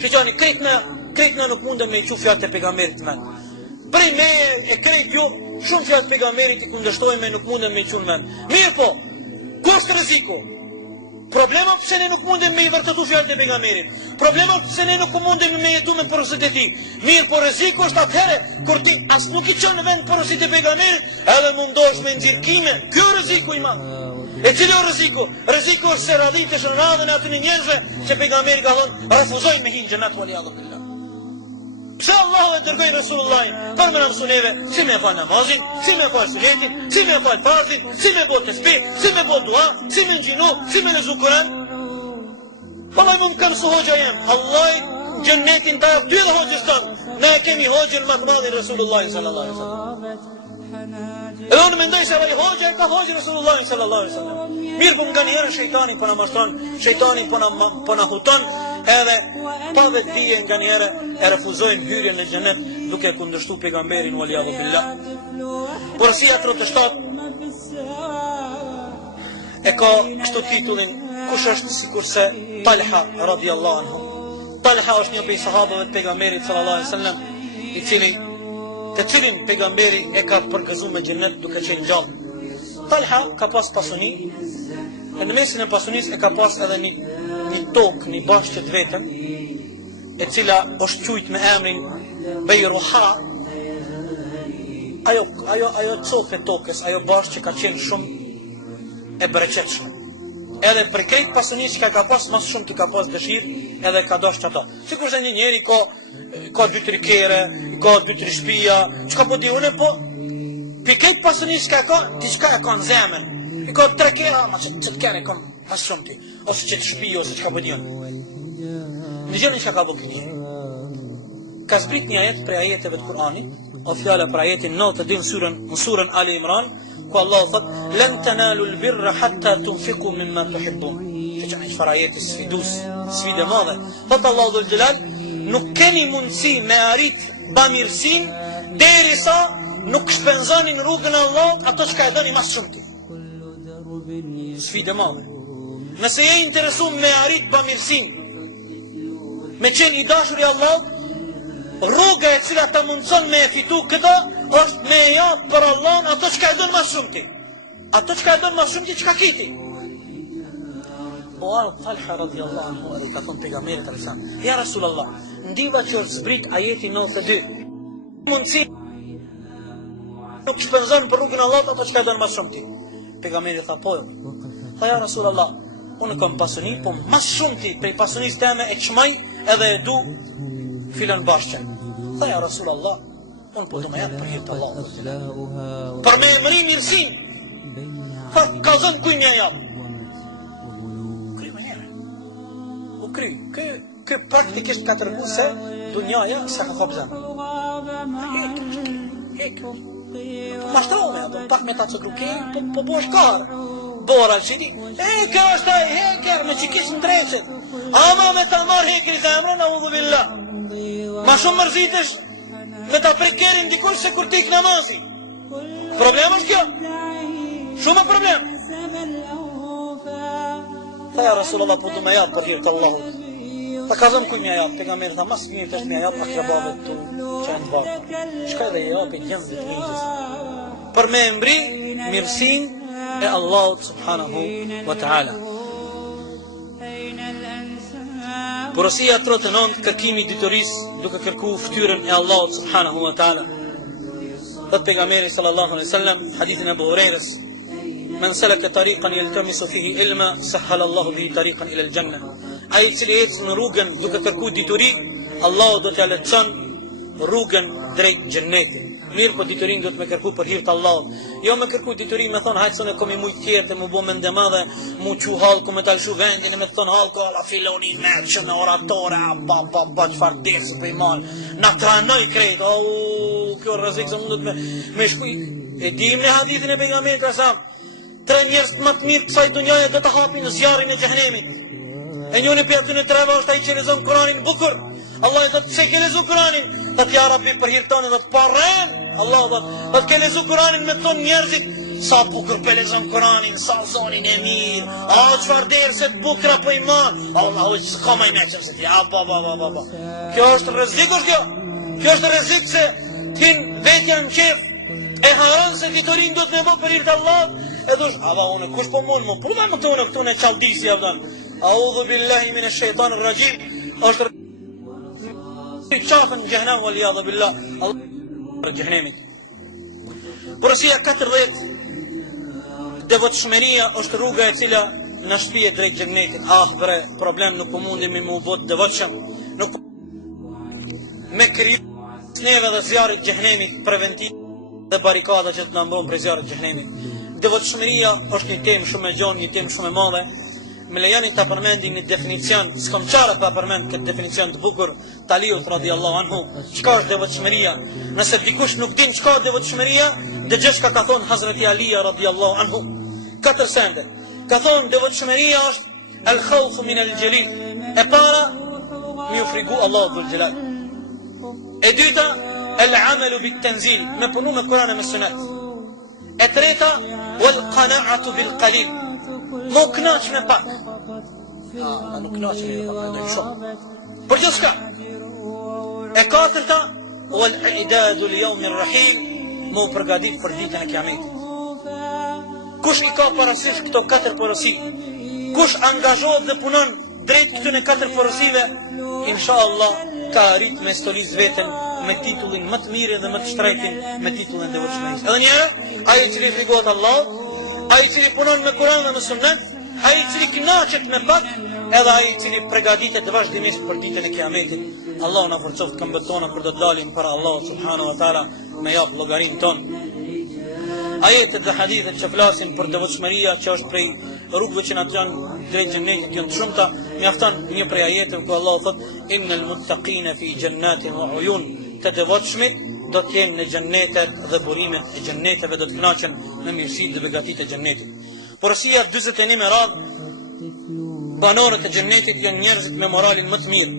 Shqyqani, krejtna nuk mundem me i qu fjallë të pejgamberit men. Prej me e krejt jo, shumë fjallë të pejgamberit i kundështojme nuk mundem me i qu në men. Mirë po, ku është rreziku? Problema pëse ne nuk mundem me i vërtetu fjallë të pejgamberit. Problema pëse ne nuk mundem me jetu me porosit e ti. Mirë po rreziku është atëhere, kur ti as nuk i qënë në vend porosit e pejgamberit, edhe mundosh me nxirkime. Kjo rreziku i madh. E cili o rreziku? Rreziku është se radhitesh në radhën e aty në njerëzve që pejgamberi ka thonë, refuzojnë me hinë xhennet waliyadhu billah. Pse Allahu e dërgoi Resulullahin për më na mësua neve si me fal namazin, si me fal sunetin, si me fal farzin, si me bë tesbih, si me bë dua, si me ngjinu, si me lezu Kur'an. Vallahi më kanë su hoxha jem. Allah xhennetin ta jap dy dhe hoxhës tonë. Ne kemi hoxhën më të madhin Resulullahin sallallahu alaihi wasallam. Edhe unë mendoj se ai hoxha e ka hoxhën Resulullahin sallallahu alaihi wasallam. Mirë po nga njëherë shejtani po na mashtron, shejtani po na huton, edhe pa vetdije nga njëherë e refuzojnë hyrjen në xhenet duke kundërshtuar pejgamberin waliyadhu billah. Porosia 37 e ka kështu titullin, kush është sikurse Talha radhiyallahu anhu. Talha është një prej sahabëve të pejgamberit sallallahu alaihi wasallam, të cilin pejgamberi e ka përgëzuar me xhenet duke qenë gjallë. Talha ka pas pasuni, e në mesin e pasunisë e ka pas edhe një tokë, një bashkë të vetën, e cila është quajtur me emrin Bejruha. Ajo copë e tokës, ajo bashkë që ka qenë shumë e bereqetshme. Edhe për krejt pasunisë që ka pas mas shumë të ka pas dëshirë, edhe ka dashur ato. Sikur se një njeri ka 2-3 kere, ka 2-3 shtëpia, çka po di unë po për krejt pasunisë që ka diçka e ka në zemër. I ka 3 kere, ama që të kere kam pas shumë ti, ose që të shtëpi, ose çka po di unë. Në gjënë që ka bëgë këti. Ka zbrit një ajet prej ajeteve të Kur'anit, o fjala për ajetin 92 në surën Ali Imran, ku Allah thot, lën tanalu l-birra hatta tunfiku mimma tuhibbun. Që që në qëfar ajeti sfide madhe. Thot Allah dhul Gjelal, nuk keni mundësi me arrit bamirësin, derisa nuk shpenzonin rrugën Allah ato që ka e doni mas shumë ti. Sfide madhe. Nëse je interesu me arrit bamirësin, me qenë i dashur i Allah, rruga e cila ta mundson me e fitu këta, është me e japë për Allah ato që ka e dënë ma shumë ti. Ato që ka e dënë ma shumë ti, që ka kiti. Po arë Talha radhiyallahu anhu, edhe ka thonë pejgamberit alaihissalam, ja Rasulallah, ndiva që është zbrit ajeti 92. Mundësi nuk shpenzon për rrugën Allah ato që ka e dënë ma shumë ti. Pejgamberi tha po. Tha ja Rasulallah, unë kam pasuni, po mas shumë ti, prej pasunis teme e qmaj edhe e du filan bashqen. Tha ja Rasulallah, unë po të me janë për hirtë Allah. Për me mëri mirësin, tha ka zënë kuj mja jam. Kry me njëre. U kry. Kë praktikisht ka të rëgu se dunjaja se ka thop zemë. Hek. Mashtrove ato, pak me ta cëklu po bosh karë. Bora që di, kjo është ai heker me që kisë në dreqet. Ama me ta marë hekri zemrën, a udhu billah. Ma shumë mërzitesh me ta prekerin dikush se kur tik namazi. Problem është kjo. Shumë problem. Thaja Rasulullah po du me japë për hirë të Allahut. Ta ka zëmë kuj me japë, pejgamberi tha mas mirë të është me japë akrabave tu që e në bakë. Shkaj dhe japë i gjëmë dhe të mijës. Për me mbri mirësin e Allahut subhanahu wa ta'ala. Porosia 39 kërkimi ditoris duke kërku ftyrën e Allahut subhanahu wa ta'ala. Thot pejgamberi sallallahu alaihi wasallam hadithin e Abu Hurairës: "Men salaka tariqan yaltamisu fihi ilma, sahhala Allahu bihi tariqan ila al-janna." Ai i cili ecë në rrugën duke kërku dituri, Allahu do t'ja lehtëson rrugën drejt xhennetit. Mirë, po diturin do të me kërku për hir të Allahut. Jo me kërku diturin me thonë hajtë sone komi mujtë tjerë të mu bo mende madhe, mu që halku me talshu vendin e me thonë halku ala filoni me që në oratore, ba qëfar desë për i malë. Na tranoj krejt, kjo rëzik se mundët me shkuj. E dim në hadithin e pejgamberit e sam, 3 njerëz më të mirë kësaj dunjaje do të hapin zjarrin e xhehenemit. E njëri për aty në treva është ai që lexon Kur'anin bukur. Allah do të çeke lezu Kur'anin, do të ja Rabbi për hir tonë do të parren. Allah do të ke lezu Kur'anin me ton njerëzit, sa bukur për lezon Kur'anin, sa zonin e mirë. Çfarë derse të bukura po i man. Allah u s'ka më neçëm se ti. Ba. Kjo është rrezik kjo. Kjo është rrezik se tin vetja në qef e haron se ditorin do të më bë për hir të Allahut. E thosh, unë kush po mund më puna më tonë këtu në çaldisi avdan. A'udhu billahi minash shaitanir rajim. Është qafën në gjehnem wal jadha billah Allah gjehnemit. Porosia 40 devotshmëria është rruga e cila në shpije drejt xhennetit. Bre, problem nuk po mundemi me u bot devotshëm. Nuk me kriju neve dhe zjarrit xhenemit preventiv dhe barikada që të na mbron prej zjarrit xhenemit. Devotshmëria është një temë shumë e gjatë, një temë shumë e madhe. Me lejani të përmendin një definicion, s'kom qare pa përmend këtë definicion të bukur, Taliut radiallahu anhu, qka është devotshmëria. Nëse dikush nuk din qka është devotshmëria, dhe gjeshka ka thonë Hazreti Alija radiallahu anhu. 4 sende. Ka thonë devotshmëria është el khawfu min el gjelil. E para, mi u frigu Allahu dhul gjelal. E dyta, el amelu bit tenzil, me punu me Kur'an e me sunet. E treta, wal qanaatu bil qalil. Mo knaq me pak. Nuk knaq me pak, me dojë shumë. Për gjithë shka. E katërta, wal i'dadu li jawmi rrahim, mo përgadit për ditën e kiametit. Kush i ka parasysh këto 4 porosi, kush angazhohet dhe punon drejt këtune 4 porosive, insha Allah ka arrit me stoliz veten me titullin më të mirë dhe më të shtrejtin, me titullin devotshmërisë. Edhe njëre, ai i cili frigohet Allah, ai i cili punon me Kur'an dhe me Sunnet, ai i cili kënaqet me pak, edhe ai i cili përgatitet vazhdimisht për ditën e kiametit. Allahu na forcoft këmbët tona për të dalim para Allahu subhanahu wa taala me jap llogarin ton. Ajetet dhe hadithet që flasin për devotshmëria që është prej rrugëve që na janë drejt xhennetit janë të shumta, mjafton një prej ajeteve ku Allahu thot innal muttaqina fi jannatin wa uyun, të devotshmit do të jenë në xhennetet dhe burimet e xhenneteve do të kënaqen me mirësitë dhe begatitë e xhennetit. Porosia 41 me radhë, banorët e xhennetit janë njerëzit me moralin më të mirë.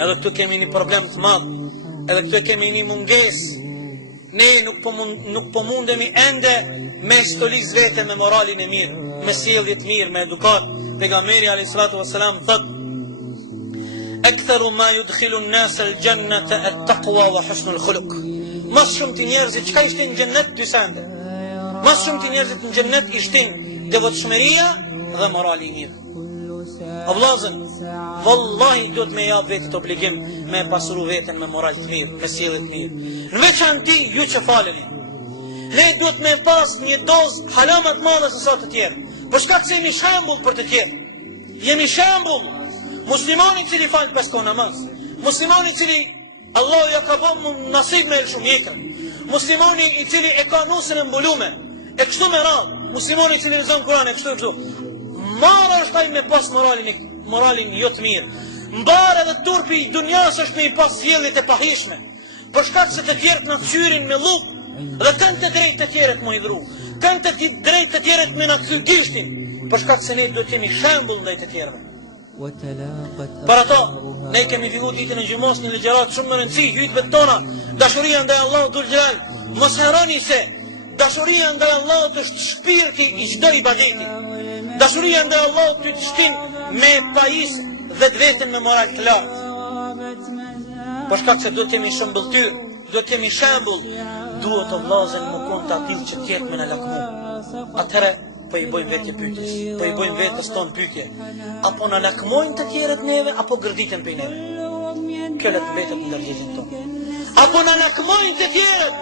Edhe këtu kemi një problem të madh, edhe këtu kemi një mungesë. Ne nuk po mundemi ende me stoliz vete me moralin e mirë, me sjellje të mirë, me edukat. Pejgamberi alayhis salatu wassalam thot: "Aktharu ma yudkhilu an-nas al-jannata at-taqwa wa husnul khuluq." Mas shumë të njerëzit çka ishte në xhennet dy sende. Mas shumë të njerëzit në xhennet ishte devotshmëria dhe morali i mirë. O vllazën, vallahi do të me jap vetë obligim me pasuru veten me moral të mirë, me sjellje të mirë. Në veçanti ju që faleni. Ne duhet me pas një dozë halama të madhe se sa të tjerë. Për shkak se jemi shembull për të tjerë. Jemi shembull. Muslimani i cili fal 5 kohë namaz, muslimani i cili Allahu ja ka bën nasib me shumë mjekra, muslimani i cili e ka nusën e mbulume, e kështu me radhë, muslimani i cili lexon Kur'an e kështu. Marrë është ai me pas moralin jo të mirë. Mbarë edhe turpi i dunjas është me i pas sjelljet e pahishme. për shkak se të tjerët na qyrin me lluk dhe kanë të drejtë të tjerët më hidhru. Kanë të drejtë të tjerët me na kthy gishtin, për shkak se ne duhet të jemi shembull ndaj të tjerëve. Për ato, ne kemi fillu ditën e gjumos një ligjërat shumë më rëndësi, hutbet tona, dashuria ndaj Allahut Dhul Jalal. Mos harroni se dashuria ndaj Allahut është shpirti i çdo ibadeti. Dashuria ndaj Allahut ty të shtin me pajis vetveten me moral të lartë. Për shkak se duhet të jemi shëmbëlltyr, duhet të jemi shembull, duhet të vllazën më kon të atill që tjetë me na lakmu. Atëherë po i bëjmë vetë pyetjes, po i bëjmë vetës tonë pyetje. Apo na lakmojnë të tjerët neve, apo gërditen prej neve? Kjo le të mbetet në ndërgjegjen tonë. Apo na lakmojnë të tjerët?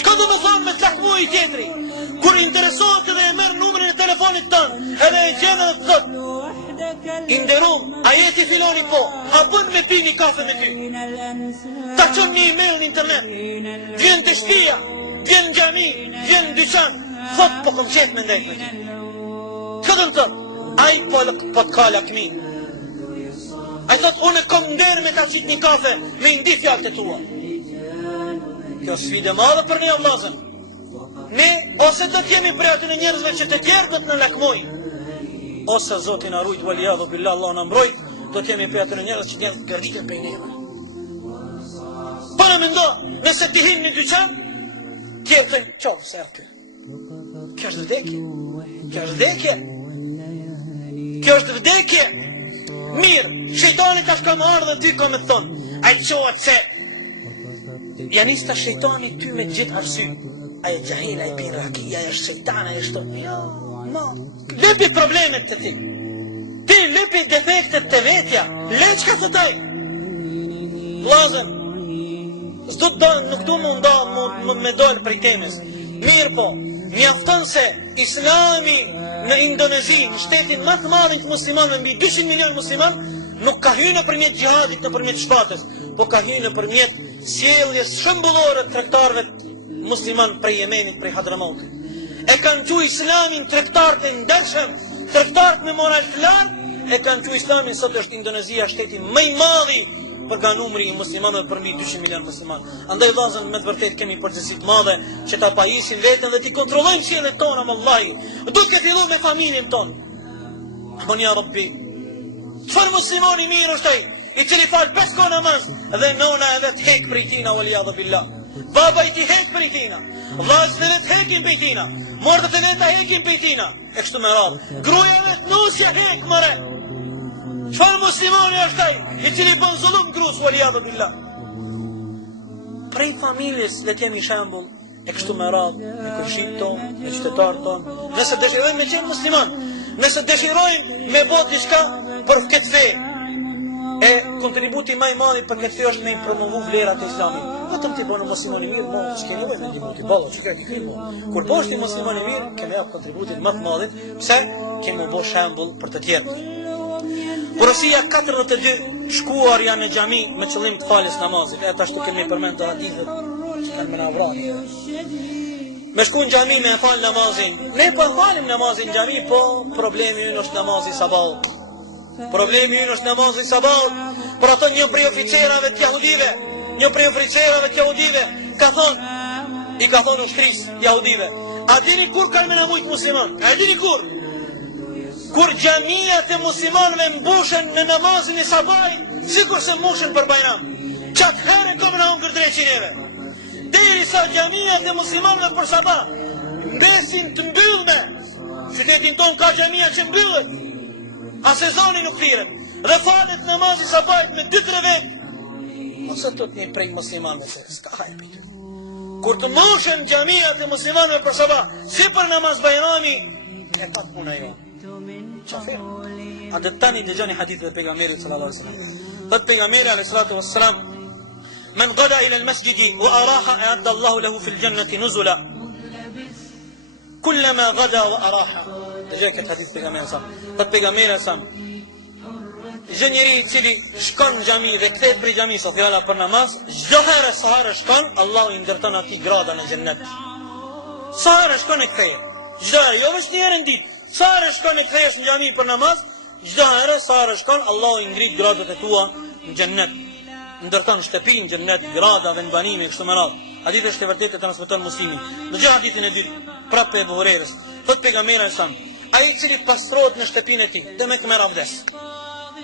Çka do të thonë me të lakmuar i tjetri? Kur interesohet dhe e merr numrin e telefonit tonë, edhe e gjen dhe thot: "I nderuam, a jeti filoni po? A bën me pi një kafe me ty?" Ta çon një email në internet. Vjen te shtëpia, vjen në xhami, vjen në dyqan, thot po kom qet me ndaj me ty. Çka do të thotë? Ai po ka lakmi. Ai thot unë kom nder me ta qit një kafe me ndi fjalët e tua. Kjo sfidë e madhe për ne vllazën. Ne ose do të jemi prej atyre njerëzve që të tjerë do të na lakmojnë, ose Zoti na rujt waliyadhu billah, Allah na mbrojt, do të jemi prej atyre njerëz që të gërditen prej neve. Para mendo, nëse ti hin në dyqan, tjerë të qofë se erë kjo. Kjo është vdekje. Kjo është vdekje. Kjo është vdekje. Mirë, shejtani tash ka më ardhur dhe ty ka më thonë, ai qohet se janis ta shejtani ty me gjithë arsye. Ai e jahil, ai bin rakia, ai është shejtan, ai është jo, no. Lëpi problemet të ti. Ti lëpi defektet të vetja. Le çka thotaj. Vllazën, s'do të nuk du më nda me dojnë për i temës. Mirë po, mjafton se Islami në Indonezi, në shtetin më të madhin të muslimanëve, mbi 200 milion musliman, nuk ka hyrë nëpërmjet gjihadit, nëpërmjet shpatës, po ka hyrë nëpërmjet sjelljes shembullore të tregtarëve musliman prej Yemenit, prej Hadramautit. E kanë thënë Islamin tregtar të ndershëm, tregtar me moral të lartë, e kanë thënë Islamin sot është Indonezia shteti më i madhi për ka numri i muslimanëve për mbi 200 milion musliman. Andaj vllazën me të vërtetë kemi përgjegjësi të madhe që ta pajisim veten dhe ti kontrollojmë sjelljet tona me vallahi. Duhet të fillojmë me familjen tonë. Apo ja Rabbi. Çfarë muslimani mirë është ai, i cili fal 5 kohë namaz dhe nona e vet hek prej tina waliyadhu billah. Baba i ti hek prej tina. Vllazët e vet hekin prej tina. Mordët e vet hekin prej tina. E kështu me radhë. Gruaja e vet nusja hek mëre. Çfarë muslimani është ai, i cili bën zullum gruas waliyadhu billah. Prej familjes le të jemi shembull e kështu me radhë, me kushit tonë, me qytetarët tonë. Nëse dëshirojmë me qenë musliman, nëse dëshirojmë me bë diçka për këtë fe, e kontributi më i madh për këtë fe është me promovu vlerat e Islamit. Vetëm ti bënë musliman i mirë, mos s'keni nevojë me ndihmë ballo, çka ti thimo. Kur bësh ti musliman i mirë, kemë jap kontributin më të madh, pse kemë bë shembull për të tjerët. Porosia 42 shkuar janë në xhami me qëllim të faljes namazit. E tash të kemi përmend të hadithet që kanë më na vrarë. Me shku në xhami me fal namazin. Ne po falim namazin në xhami, po problemi ynë është namazi sabahut. Problemi ynë është namazi sabahut. Por ato një prej oficerave të jahudive, ka thonë ushtris jahudive. A dini kur kanë me namujt musliman? A dini kur? Kur xhamiat e muslimanëve mbushen në namazin e sabahit, sikur se mbushen për Bajram. Çat herë kam na humbur drejtin neve. Derisa xhamiat e muslimanëve për sabah mbesin të mbyllme. Qytetin ton ka xhamia që mbyllet. A sezoni nuk thirret. Dhe falet namazi sabahit me 2-3 vet. Ose të një prej muslimanëve se s'ka hajpi. Kur të mbushen xhamiat e muslimanëve për sabah, si për namaz Bajrami, e pat puna jo. A dhe tani dhe gjani hadith dhe pejgamberit sallallahu alaihi wasallam. Thot pejgamberi alaihi salatu wassalam: "Men qada ila al-masjidi wa araha a'adda Allahu lahu fil jannati nuzula." Kullama qada wa araha. Dhe gjani këtë hadith pejgamberi sallallahu alaihi wasallam. Thot pejgamberi sallallahu alaihi wasallam: "Gjë njeri i cili shkon në xhami dhe kthehet prej xhamisë sa fjala për namaz, çdo herë sa herë shkon, Allahu i ndërton atij grada në xhennet." Sa herë shkon e kthehet. Çdo herë, jo vetëm një herë në ditë. Sa herë shkon e kthehesh në xhami për namaz, çdo herë sa herë shkon, Allahu i ngrit gradat e tua në xhennet. ndërton shtëpinë, xhennet, gradave, në banime, kështu me radhë. Hadithi është e vërtetë, transmeton Muslimi. Dëgjoj hadithin e dytë, prapë e Buhari's. Thot pejgamberi sa ai i cili pastrohet në shtëpinë e tij, demek merr abdes.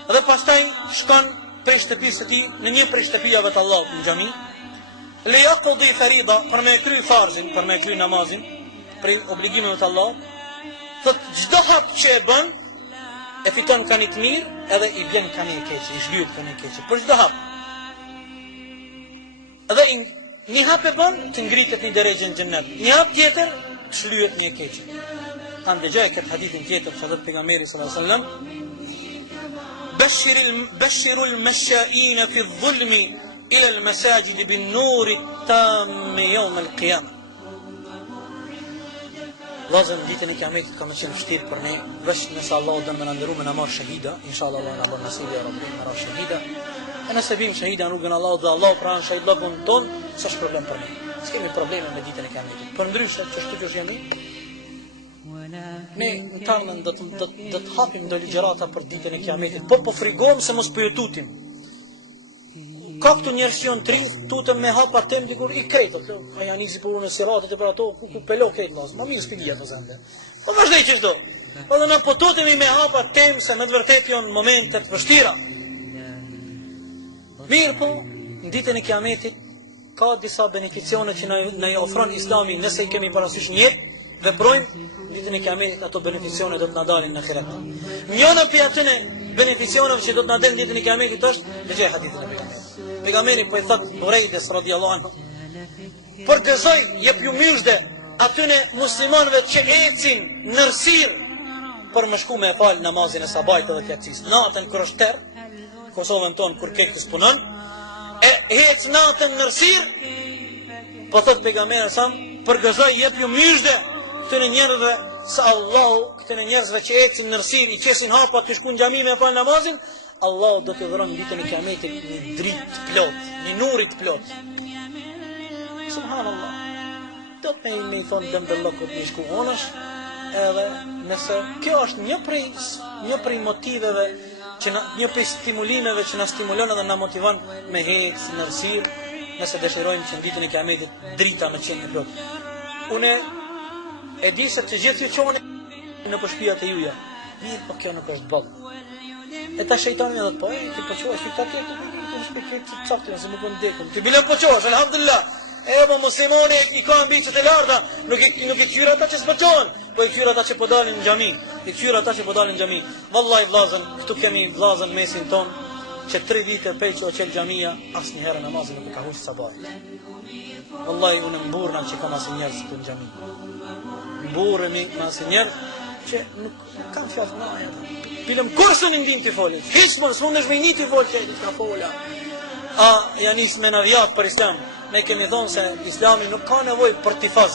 Dhe pastaj shkon prej shtëpisë së tij në një prej shtëpive të Allahut në xhami, li yaqdi farida, për me kry farzin, për me kry namazin, prej obligimeve të Allahut. Thot çdo hap që e bën e fiton kanë të mirë, edhe i bën kanë i keq, i shlyhet kanë i keq. Për çdo hap. Edhe një hap e bën të ngritet një derexhe në xhennet. Një hap tjetër të shlyhet një keq. Kan dëgjoj këtë hadithin tjetër që thot pejgamberi sallallahu alajhi wasallam: بشروا المشائين في الظلم إلى المساجد بالنور التام يوم القيامة. Lazëm ditën e kiametit ka më qenë vështirë për ne, veç nëse Allahu do më ndërru me na marr shahida, inshallah Allah na bën nasib ya Rabbi, na marr shahida. E nëse bim shahida në rrugën e Allahut dhe Allahu pranon shahidllokun ton, s'është problem për ne. S'kemi probleme me ditën e kiametit. Por ndryshe çështja që jemi ne në tarnën do të hapim ndo ligjërata për ditën e kiametit, po frigojmë se mos po ju tutim. Ka këtu njerëz që janë tri, tutën me hapa tem dikur i kretot. A janë nisi për unë siratet e për ato ku pelo krejt mos. Ma mirë spigia të zende. Po vazhdoj çdo. Po dhe na po tutemi me hapa tem se me të vërtetë janë momente të vështira. Mirë po, në ditën e kiametit ka disa beneficione që na i ofron Islami nëse i kemi parasysh një jetë, veprojmë ditën e kiametit ato beneficione do të na dalin në ahiret. Njëna prej atyre beneficioneve që do të na dalin ditën e kiametit është dëgjoj hadithin e pejgamberit. Pejgamberi po i thot Burejdes radhiyallahu anhu: "Përgëzoj, jep ju myshde atyre muslimanëve që ecin në rrsir për më shku me fal namazin e sabajt edhe kjacis. Natën kur është terr, Kosovën tonë kur kekës punon, e ec natën në rrsir, po thot pejgamberi sa përgëzoj, jep ju myshde këtyre njerëzve se Allahu, këtyre njerëzve që ecin në rrsir, i qesin hapa të shkun xhami me fal namazin, Allahu do të dhuron ditën e kiametit një dritë të plot, një nurit të plot. Subhanallah. Do të me i thonë dëmbëllokut një shku onësh, edhe nëse kjo është një prej motiveve, një prej stimulimeve që na stimulon edhe na motivon me hecë në rrsir, nëse dëshirojmë që në ditën e kiametit drita me qenë e plot. Unë e di se të gjithë ju qone në përshpijat e juja. Mirë, po kjo nuk është ballë. E ta shejtani edhe po, ti po qohesh ti tatje, ti çfarë se më bën dekun. Ti bile po qohesh, alhamdulillah. E po muslimani i ka ambicet e larta, nuk i kyr ata që s'poqohen, po i kyr ata që po dalin në xhami. I kyr ata që po dalin në xhami. Wallahi vllazën, këtu kemi vllazën mesin ton që 3 vite prej që o qel xhamia, asnjëherë namazin nuk e ka huaj sabahit. Wallahi unë mburrna që kam asnjë njerëz këtu në xhami. Mburremi me asnjë njerëz që nuk kanë fjalë në ajet. Pilëm kursën në ndim të folit. Hiç mos mundesh me një të fol që ka fola. Janë isme në vjat për Islam. Ne kemi thonë se Islami nuk ka nevojë për tifaz.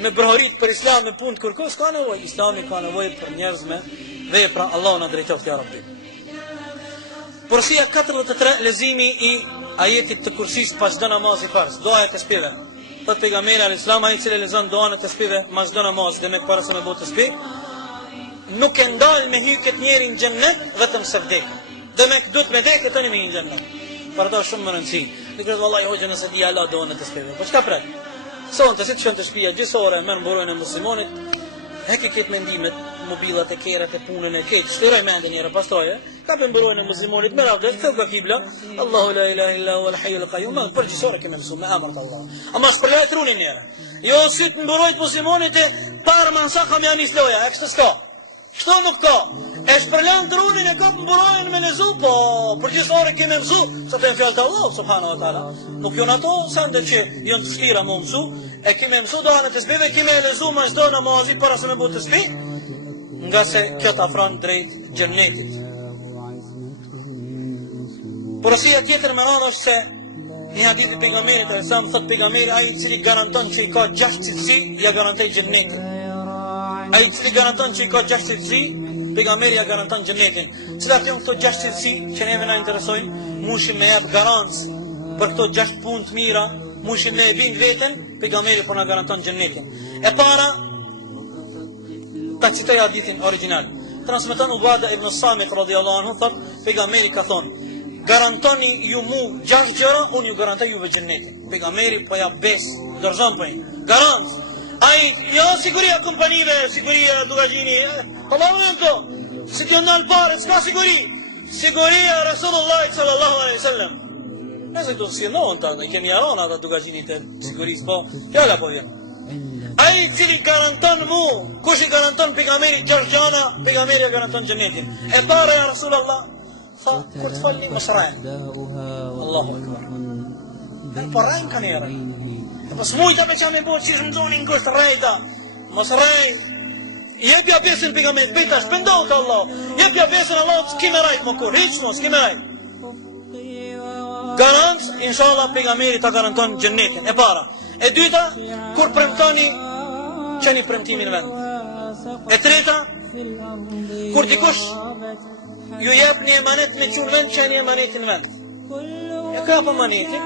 Me brohorit për Islam, me punë të kërkos, ka nevojë. Islami ka nevojë për njerëz me vepra. Allahu na drejtoft ya Rabbi. Porsia 43, lezimi i ajetit të kursisë pas çdo namazi farz. Doja të spive. Thot pejgamberi al-Islam ai që lexon doan të spive mas çdo namaz, dhe me para se me bëu të spi, nuk e ndal me hy këtë njeri në xhennet vetëm se vdek. Dhe me duhet me vdekë tani me në xhennet. Për ato shumë më rëndësi. Dikret vallahi hoxha nëse di Allah doan të spive. Po çka pret? Sonte si të shon të shtëpia gjithësore merr mburojnë e muslimanit, heki këtë mendimet, mobillat e kerat e punën e këtë, shtyroj mendën njëra pastroje, ka për mburojnë e muslimanit, me rafdet, thëllë ka kibla, Allahu la ilaha illa huwa al-hayyul qayyum, për gjithësore keme mësu me amrat Allah. Ama shpërlajt runin njëra. Jo si të mburojt muslimanit e parë mansa kam janis loja, e kështë s'ka. Kështu nuk ka. E shpërlan të runin e ka të mburojnë me lezu, po për gjithësore keme mësu, sa të e në fjallë të Allah, subhanahu wa ta'ala. Nuk jonë ato sende që jonë të shtira më mësu, e kime mësu dohanë të sbive, kime e lezu ma çdo namazi para se me bu të sbi, nga se kjo të afran drejt gjennetit. Porosia tjetër me radhë është se një hadith i pejgamberit e sa më thot pejgamberi, ai i cili garanton që i ka 6 cilësi, ja garantoj gjennetin. Ai i cili garanton që i ka 6 cilësi, pejgamberi ja garanton gjennetin. Cilat janë këto 6 cilësi që neve na interesojnë, mushim me jep garancë për këto 6 punë të mira, mushim me e bindë veten, pejgamberi po na garanton gjennetin. E para, ta citoj hadithin original. Transmeton Ubada ibn Samit radhiyallahu anhu, thot pejgamberi ka thonë: garantoni ju mu 6 gjëra, unë ju garantoj juve xhennetin. Pejgamberi po ja bes, dorëzon po garant. Ai jo siguria kompanive, siguria dugagjini. Allahu ento. Si ti ndal parë, s'ka siguri. Siguria Rasulullah sallallahu alaihi wasallam. Nëse do si non ta, ne kemi arona ata dugagjinit e sigurisë, po fjala po vjen. Ai cili garanton mu, kush i garanton pejgamberit 6 gjëra, pejgamberi ja garanton xhenetin. E para ja Rasulullah, tha kur të falni mos raj. Allahu akbar. Ne po rajm kanë era. Po smujta me çamë bëu që më zonin ngosht rrejta. Mos raj. Jepja besën pejgamberit, bëta shpendau te Allah. Jepja besën Allah, s'kemë rajt më kur, hiç mos s'kemë rajt. Garant, inshallah pejgamberi ta garanton xhenetin. E para. E dyta, kur premtoni çani premtimin vend. E treta, kur dikush ju jep një emanet me çun vend, çani emanetin vend. E ka pa emanetin.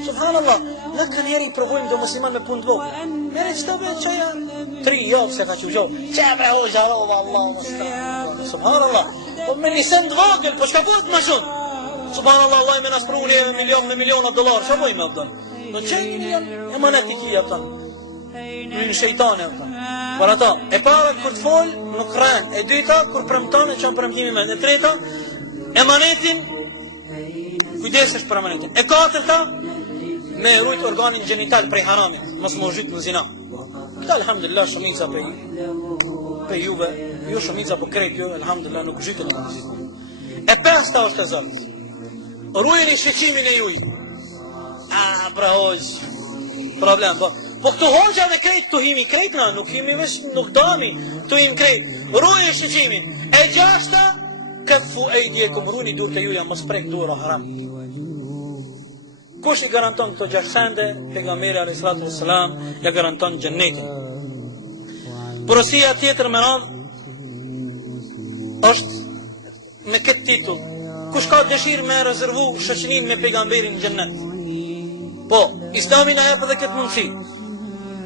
Subhanallah, ne kanë njëri provojmë do musliman me punë të vogël. Merë çdo vetë çaja 3 javë se ka qujë. Çfarë hoja Allah, subhanallah. Po me nisën të vogël, po çka bëhet më shumë? Subhanallah, Allah më na spruni me miliona dollar, çfarë bëjmë atë? Do çajini emanet i tij atë. Në shejtanë atë. Por ato, e para kur të fol, nuk rran. E dyta kur premton e çon premtimin me. E treta, emanetin kujdesesh për emanetin. E katërta, me rujt organin gjenital prej haramit, mos më zhyt në zina. Këta alhamdulillah shumica për juve, ju shumica për krejt ju, alhamdulillah nuk zhytën në zina. E pesta është e zot. Rujeni shqeqimin e juj. Pra hoj, problem, po këtu hoxha dhe krejt, këtu himi krejt na, nuk himi vesh, nuk dami, këtu him krejt. Rujeni shqeqimin. E gjashta, këfu e i djekum, rujeni dur të juja, mos prek dura haram. Kush i garanton këto 6 sende, pejgamberi alayhis salatu wassalam ja garanton xhennetin. Porosia tjetër me radh është me këtë titull. Kush ka dëshirë me rezervu shoqërinë me pejgamberin në xhennet? Po, Islami na jep edhe këtë mundësi.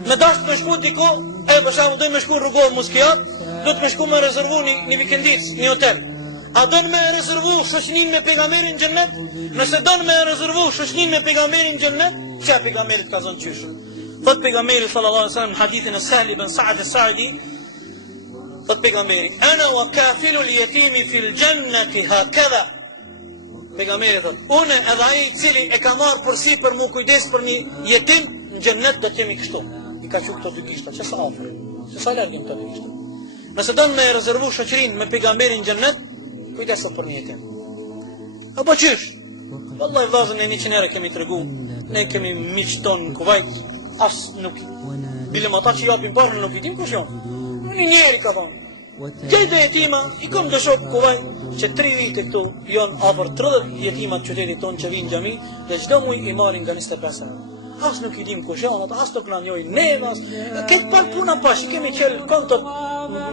Me dash të më shku diko, për shembull do të më shku rrugor Muskiat, do të më shku me rezervu një vikendic, një hotel. A don me rezervu shoqërinë me pejgamberin në xhennet? Nëse don me rezervu shoqërinë me pejgamberin në xhennet, çka pejgamberit ka zonë qysh? Thot pejgamberi sallallahu alaihi wasallam në hadithin e Sahl ibn Sa'd as-Sa'di, thot pejgamberi, ana wa kafilu al-yatimi fil jannati hakadha. Pejgamberi thot, unë edhe ai i cili e ka marrë përsi për mu kujdes për një jetim në xhennet do të jemi kështu. I ka thënë këto dy gishta, çfarë afër? Sa larg këto dy gishta? Nëse don me rezervu shoqërinë me pejgamberin në xhennet, kujdeso për një jetim. Apo qysh? Wallahi vllazën e 100 herë kemi tregu. Ne kemi miq ton në Kuvajt, as nuk bile ata që japin parën nuk i dim kush janë. Një njeri ka thonë. Gjithë jetima i kom të shok Kuvajt që 3 vite këtu janë afër 30 jetimat qytetit ton që vinë xhami dhe çdo muaj i marrin nga 25 euro. As nuk i dim kush janë ata, as nuk na njojnë nevas. Këtë par puna pash, kemi qel kontot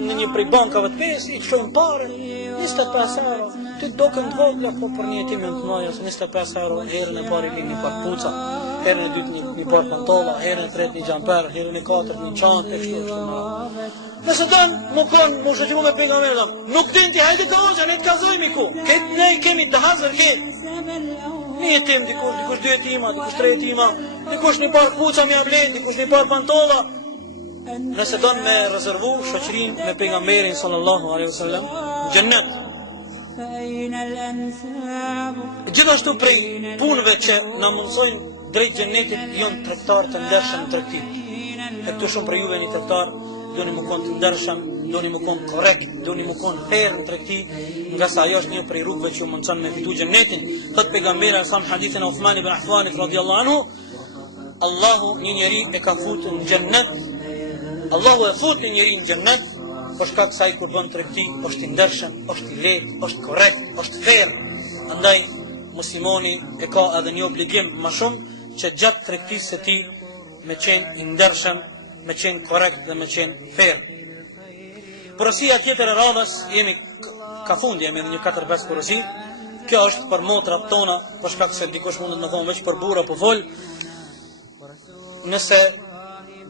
në një prej bankave të pesë, i çojmë parën 25 euro. Ti dokën të vogla po për një jetim të mëdha, 25 euro herën e parë një par puca, herën e dytë një par pantolla, herën e tretë një xhamper, herën e katërt një çantë kështu. Nëse don më kon më shoqëru me pejgamberin, nuk din ti hajde të hoxha ne të kazojmë ku. Këtë ne kemi të hazër këtë. Një jetim dikush 2 jetima, dikush 3 jetima, dikush një par puca më ablen, dikush një par pantolla. Nëse don me rezervu shoqërinë me pejgamberin sallallahu alaihi wasallam në xhennet. Gjithashtu prej punëve që na mundsojnë drejt xhennetit janë tregtar të ndershëm në tregtim. E këtu shumë për juve një tregtar doni më kon të ndershëm, doni më kon korrekt, doni më kon fair në tregti, nga sa ajo është një prej rrugëve që ju mundson me fitu xhennetin. Thot pejgamberi sa në hadithin e Uthman ibn Affan radhiyallahu anhu, Allahu një njeri e ka futur në xhennet. Allahu e fut një njeri në xhennet për shkak se ai kur bën tregti është i ndershëm, është i lehtë, është korrekt, është fair. Andaj muslimani e ka edhe një obligim më shumë që gjatë tregtisë së tij me qenë i ndershëm, me qenë korrekt dhe me qenë fair. Porosia tjetër e radhës, ka fundi, jemi edhe një 4-5 porosi. Kjo është për motrat tona, për shkak se dikush mundet me thonë veç për burra po fol. Nëse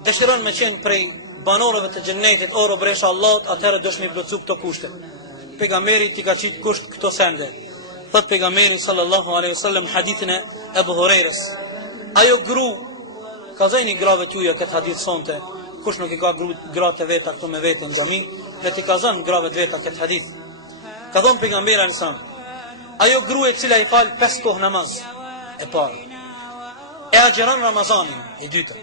dëshiron me qenë prej banorëve të xhennetit, o robresha Allahut, atëherë do shmi plotsu këto kushte. Pejgamberi ti ka qitë kusht këto sende. Thot pejgamberi sallallahu alaihi wasallam hadithin e Abu Hurairës, ajo gru, ka zëni grave tuja këtë hadith sonte, kush nuk I ka gratë veta këtu me vete në xhami, le ti ka zënë grave të veta këtë hadith. Ka thonë pejgamberi alaihi salam, ajo gru e cila I fal 5 kohë namaz e parë, e agjeron Ramazanin e dyta,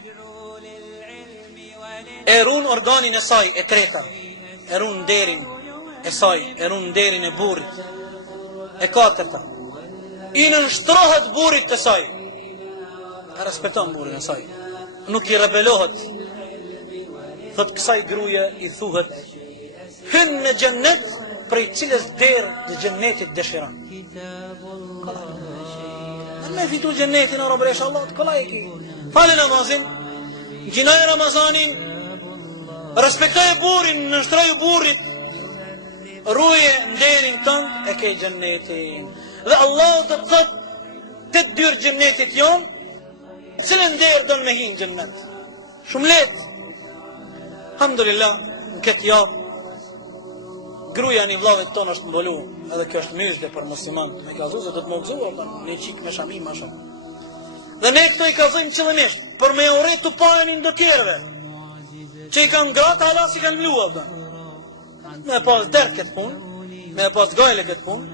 e run organin e saj e treta, e run derin e saj, e run derin e burrit e katërta, I nënshtrohet burrit të saj, e respekton burrin e saj, nuk I rebelohet. Thot kësaj gruje I thuhet, hyn në xhennet prej cilës derë të xhennetit dëshiron. Me fitu xhennetin o robresh Allah, kollaj ki. Falë namazin, gjinaj Ramazanin, respektoj burrin, nështroj burrit, ruje nderin tënd e ke xhennetin. Dhe Allah të thot të dyrë xhennetit jon, cilën derë don me hin xhennet. Shumë lehtë. Alhamdulillah, në këtë javë gruaja një vllavit ton është mbolu, edhe kjo është myzde për musliman. Me ka thënë se do të më gëzua, një çik me shami më shumë. Dhe ne këto I kallzojmë qëllimisht për me urrit të panin do tjerëve, që I kanë gratë hala si kanë mluar. Me pas dert këtë punë, me pas gajle këtë punë,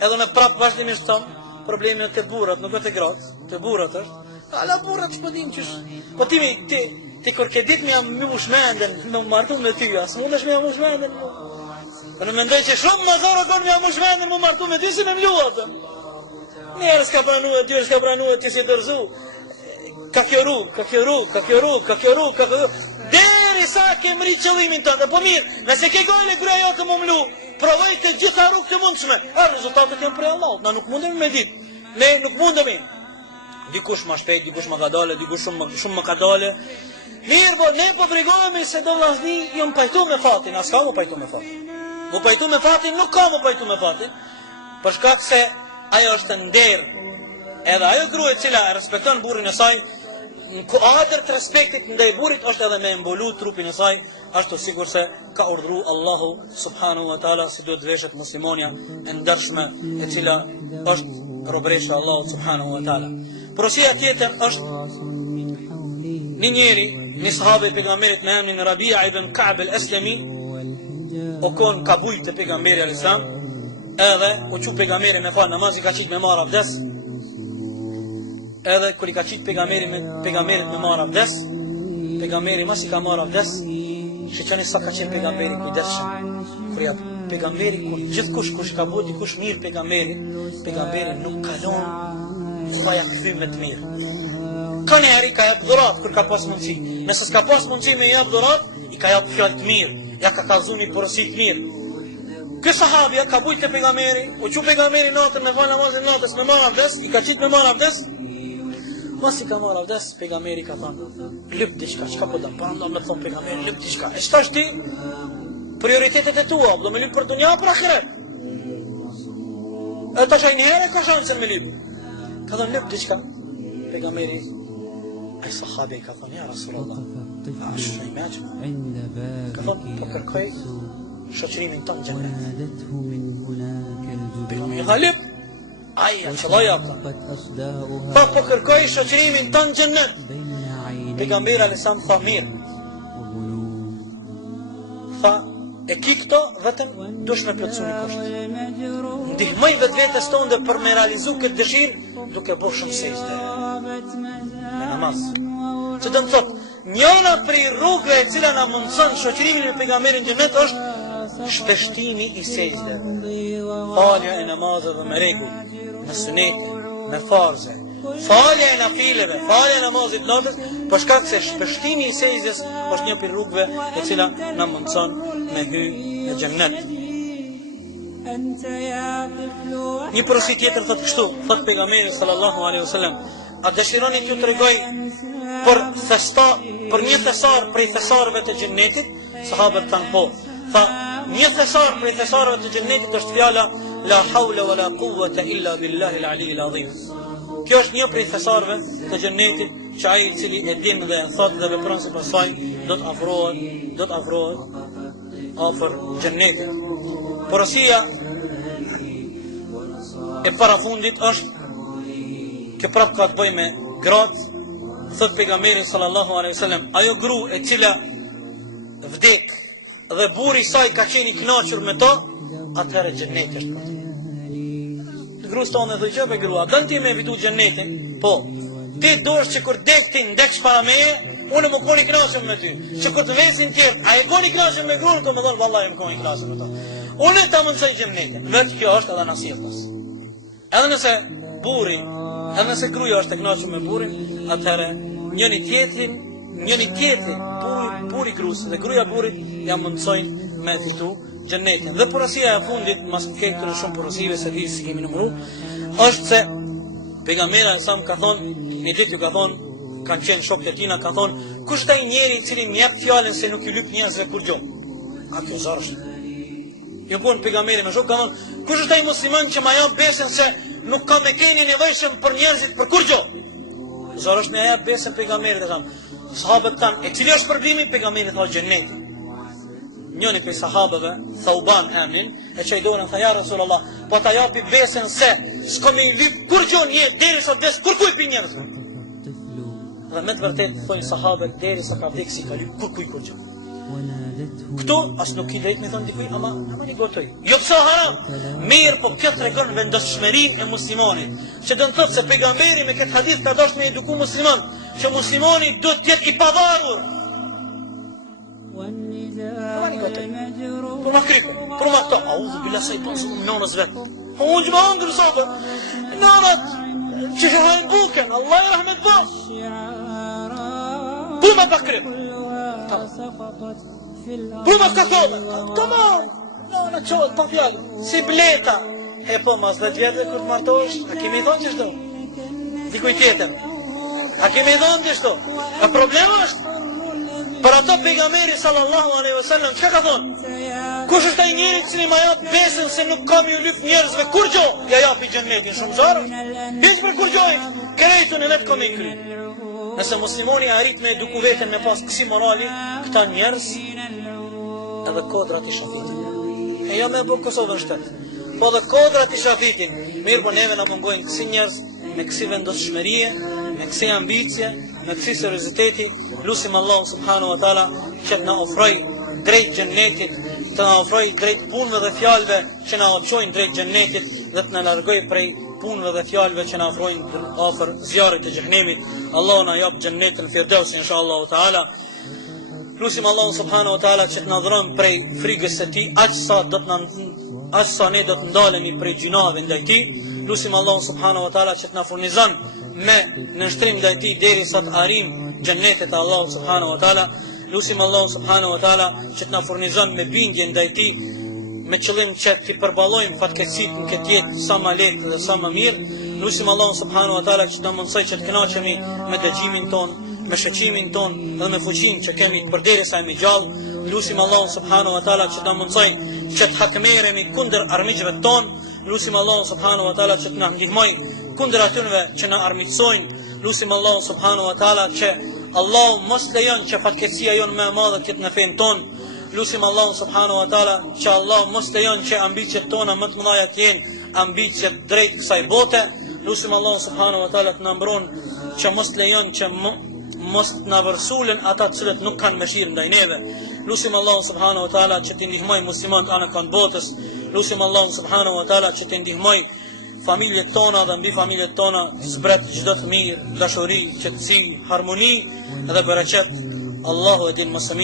edhe me prap vazhdimisht tonë, problemi të burrat, nuk e të gratë, të burrat është. Ala burrat shpëdin qësh. Po ti kur ke ditë më jam më ushmenden, më martu me ty, as mundesh më jam ushmenden. Po në mendoj që shumë më zoro kon më jam ushmenden, më martu me ty si më mluat. Njerëz ka pranuar, dy ka pranuar ti si dorzu. Ka kjo rrugë. Deri sa ke mri qëllimin tënd. Po mirë, nëse ke gojë gruaja jote më mlu, provoj të gjitha rrugët e mundshme. Rezultatet janë prej Allahut, na nuk mundemi me ditë. Ne nuk mundemi. Dikush më shpejt, dikush më ka dalë, dikush shumë më ka dalë. Mirë, po ne po brigojemi se do vllazni jam pajtu me fatin, as ka më pajtu me fatin. Më pajtu me fatin, nuk ka më pajtu me fatin. Për shkak se ajo është nder. Edhe ajo grua e cila respekton burrin e saj, në kuadër të respektit ndaj burrit është edhe me mbulu trupin e saj, ashtu sikur se ka urdhëruar Allahu subhanahu wa taala se duhet veshet muslimonja e ndershme e cila është robresha Allahu subhanahu wa taala. Porosia tjetër është një njeri, një sahabe I pejgamberit me emrin Rabia ibn Ka'b al-Aslami, o kon kabujt të pejgamberit al-Islam, edhe u çu pejgamberi me fal namaz I ka qit me marr abdes. Edhe kur I ka qit pejgamberit me marr abdes, pejgamberi mos I ka marr abdes, shiqoni sa ka qenë pejgamberi kujdesshëm. Kur ja pejgamberi kur gjithkush kush ka bëu dikush mirë pejgamberi nuk ka lënë lloja kthime të mirë. Ka njeri ka jap dhurat kur ka pas mundësi. Nëse s'ka pas mundësi me jap dhurat, I ka jap fjalë të mirë, ja ka kallzuar një porosi të mirë. Ky sahabia ka bujt te pejgamberi, u çu pejgamberi natën me fal namazin natës me marr abdes, I ka qit me marr abdes. Mos I ka marr abdes, pejgamberi ka thënë, "Lyp diçka, çka po do?" Para me thon pejgamberi, "Lyp diçka." E ç'tash ti? Prioritetet e tua, do me lyp për dunja apo për ahiret? E tash ai njëherë ka shansën me lyp. Ka thënë, "Lyp diçka." Pejgamberi ai sahabe ka thënë, "Ja Rasulullah, ashtu I mëj." Ka thënë, "Po kërkoj shoqërimin tonë xhennet." Pejgamberi ka lyp. Ai çelloja. Po kërkoj shoqërimin tonë xhennet. Pejgamberi alesam tha mirë. Tha e ki këto vetëm dush me plotësu një kusht. Ndihmoj vetvetes tonë për me realizu këtë dëshirë duke bërë shumë sejdë. Me namaz. Që do të thotë, njëna prej rrugëve e cila na mundson shoqërimin me pejgamberin xhennet është shpeshtimi I sejdëve. Falja e namazeve me rregull, me sunete, me farze. Falja e nafileve, falja e namazit natës, për shkak se shpeshtimi I sejdës është një prej rrugëve e cila na mundson me hy në xhennet. Një porosi tjetër thotë kështu, thotë pejgamberi sallallahu alaihi wasallam, a dëshironi t'ju tregoj për një thesar prej thesarëve të xhennetit? Sahabët thanë po. Tha, një thesar prej thesarëve të xhennetit është fjala la hawla wala quwwata illa billahi al-ali al-azim. Kjo është një prej thesarëve të xhennetit që ai I cili e din dhe e thot dhe vepron sipas saj do të afrohet afër xhennetit. Porosia e parafundit është që prap ka të bëj me gratë. Thot pejgamberi sallallahu alaihi wasallam, ajo gru e cila vdek dhe burri i saj ka qenë i kënaqur me to, atëherë xheneti është për të. Gruas tonë do të thotë grua, don ti me fitu xhenetin? Po. Ti dosh që kur dek ti ndeksh para meje, unë më koni kënaqur me ty. Që kur të vesin tjetër, a e koni kënaqur me gruan, ko më thon vallahi më koni kënaqur me to. Unë ta mundsoj xhenetin. Vetë kjo është edhe nasihat. Edhe nëse burri, edhe nëse gruaja është e kënaqur me burrin, atëherë njëri tjetrin, burri gruas dhe gruaja burrit ja mundsojnë me fitu xhenetin. Dhe porosia e fundit, mas më këtë shumë porosive se di si kemi numëruar, është se pejgamberi sa më ka thonë, një ditë ju ka thonë, kanë qenë shokët e tina, ka thonë, kush është ai njeri i cili më jep fjalën se nuk i lyp njerëzve kur gjë? A kjo zarsh? Jo po pejgamberi më shok ka thonë, kush është ai musliman që ma jap besën se nuk ka me keni nevojshëm për njerëzit për kur gjë? Zarsh më jap besën pejgamberit e thamë. Sahabët tanë, e cili është problemi? Pejgamberi thonë xheneti. Njëri prej sahabëve, Thauban emrin, e çaj dorën tha ja Rasulullah, po ta japi besën se s'ka me i lyp kur gjë në jetë derisa vdes kur kuj për njerëzve. Dhe me të vërtet thonë sahabët derisa ka vdek si ka lyp kur gjë. Këto as nuk i drejt me thonë dikuj, ama një gotoj. Jo pse haram, mirë, po kjo tregon vendoshmërinë e muslimanit. Që do të thotë se pejgamberi me këtë hadith ka dashur me eduku musliman, që muslimani duhet të jetë i pavarur. Për ma krype, për ma këta, audhu bila sa i pasu në nënës vetë. Unë që ma angër sobër, nënët që shëhajnë buken, Allah i rahmet bo. Për ma për krype, për ma këta thome, tamam, nënët qohet pa fjallë, si bleta. E po, mas 10 vjetë kërë të martosh, a kemi i thonë që shto? Dikuj tjetër, a kemi i thonë që shto? A problema është? Për ato pejgamberi sallallahu alaihi wasallam çka ka thonë? Kush është ai njeri që më jap besën se nuk kam ju lyp njerëzve kur gjë, ja japi xhenetin shumë zarë. Hiç për kur gjë, krejtun e vet komi kry. Nëse muslimani arrit me eduku veten me pas kësi morali, këta njerëz edhe kodrat i shafitin. E jo me bërë Kosovën shtet. Po dhe kodrat i shafitin, mirë po neve na mungojnë kësi njerëz me kësi vendoshmërie, me kësi ambicie, me kësi serioziteti. Lusim Allah subhanahu wa taala që të na ofroj drejt xhennetit, të na ofroj drejt punëve dhe fjalëve që na çojnë drejt xhennetit dhe të na largoj prej punëve dhe fjalëve që na ofrojnë afër zjarrit të xhenemit. Allahu na jap xhennetin firdaus inshallah taala. Lusim Allah subhanahu wa taala që të na dhurojë prej frikës së tij, aq sa ne do të ndalemi prej gjunave ndaj tij. Lusim Allah subhanahu wa taala që të na furnizon me nënshtrim ndaj tij derisa të arrijm xhennetet e Allah subhanahu wa taala. Lusim Allah subhanahu wa taala që të na furnizon me bindje ndaj tij, me qëllim që të përballojmë fatkeqësitë në këtë jetë sa më lehtë dhe sa më mirë. Lusim Allah subhanahu wa taala që të na mundsoj që të kënaqemi me dëgjimin ton, me shoqimin ton dhe me fuqinë që kemi përderisa jemi gjallë. Lusim Allah subhanahu wa taala që të na mundsoj që të hakmerremi kundër armiqve ton. Lusim Allah subhanahu wa taala që të na ndihmoj kundër atyre që na armiqsojnë. Lusim Allah subhanahu wa taala që Allahu mos lejon që fatkeqësia jon më e madhe të jetë në fen ton. Lusim Allah subhanahu wa taala që Allahu mos lejon që ambicet tona më të mëdha të jenë ambicet drejt kësaj bote. Lusim Allah subhanahu wa taala të na mbron që mos lejon që mos na vërsulen ata të cilët nuk kanë mëshirë ndaj neve. Lusim Allah subhanahu wa taala që të ndihmoj muslimanët anë kanë botës. Lusim Allah subhanahu wa taala që të ndihmoj familjet tona dhe mbi familjet tona zbret çdo të mirë, dashuri, qetësi, harmoni dhe bereqet. Allahu e din më së miri.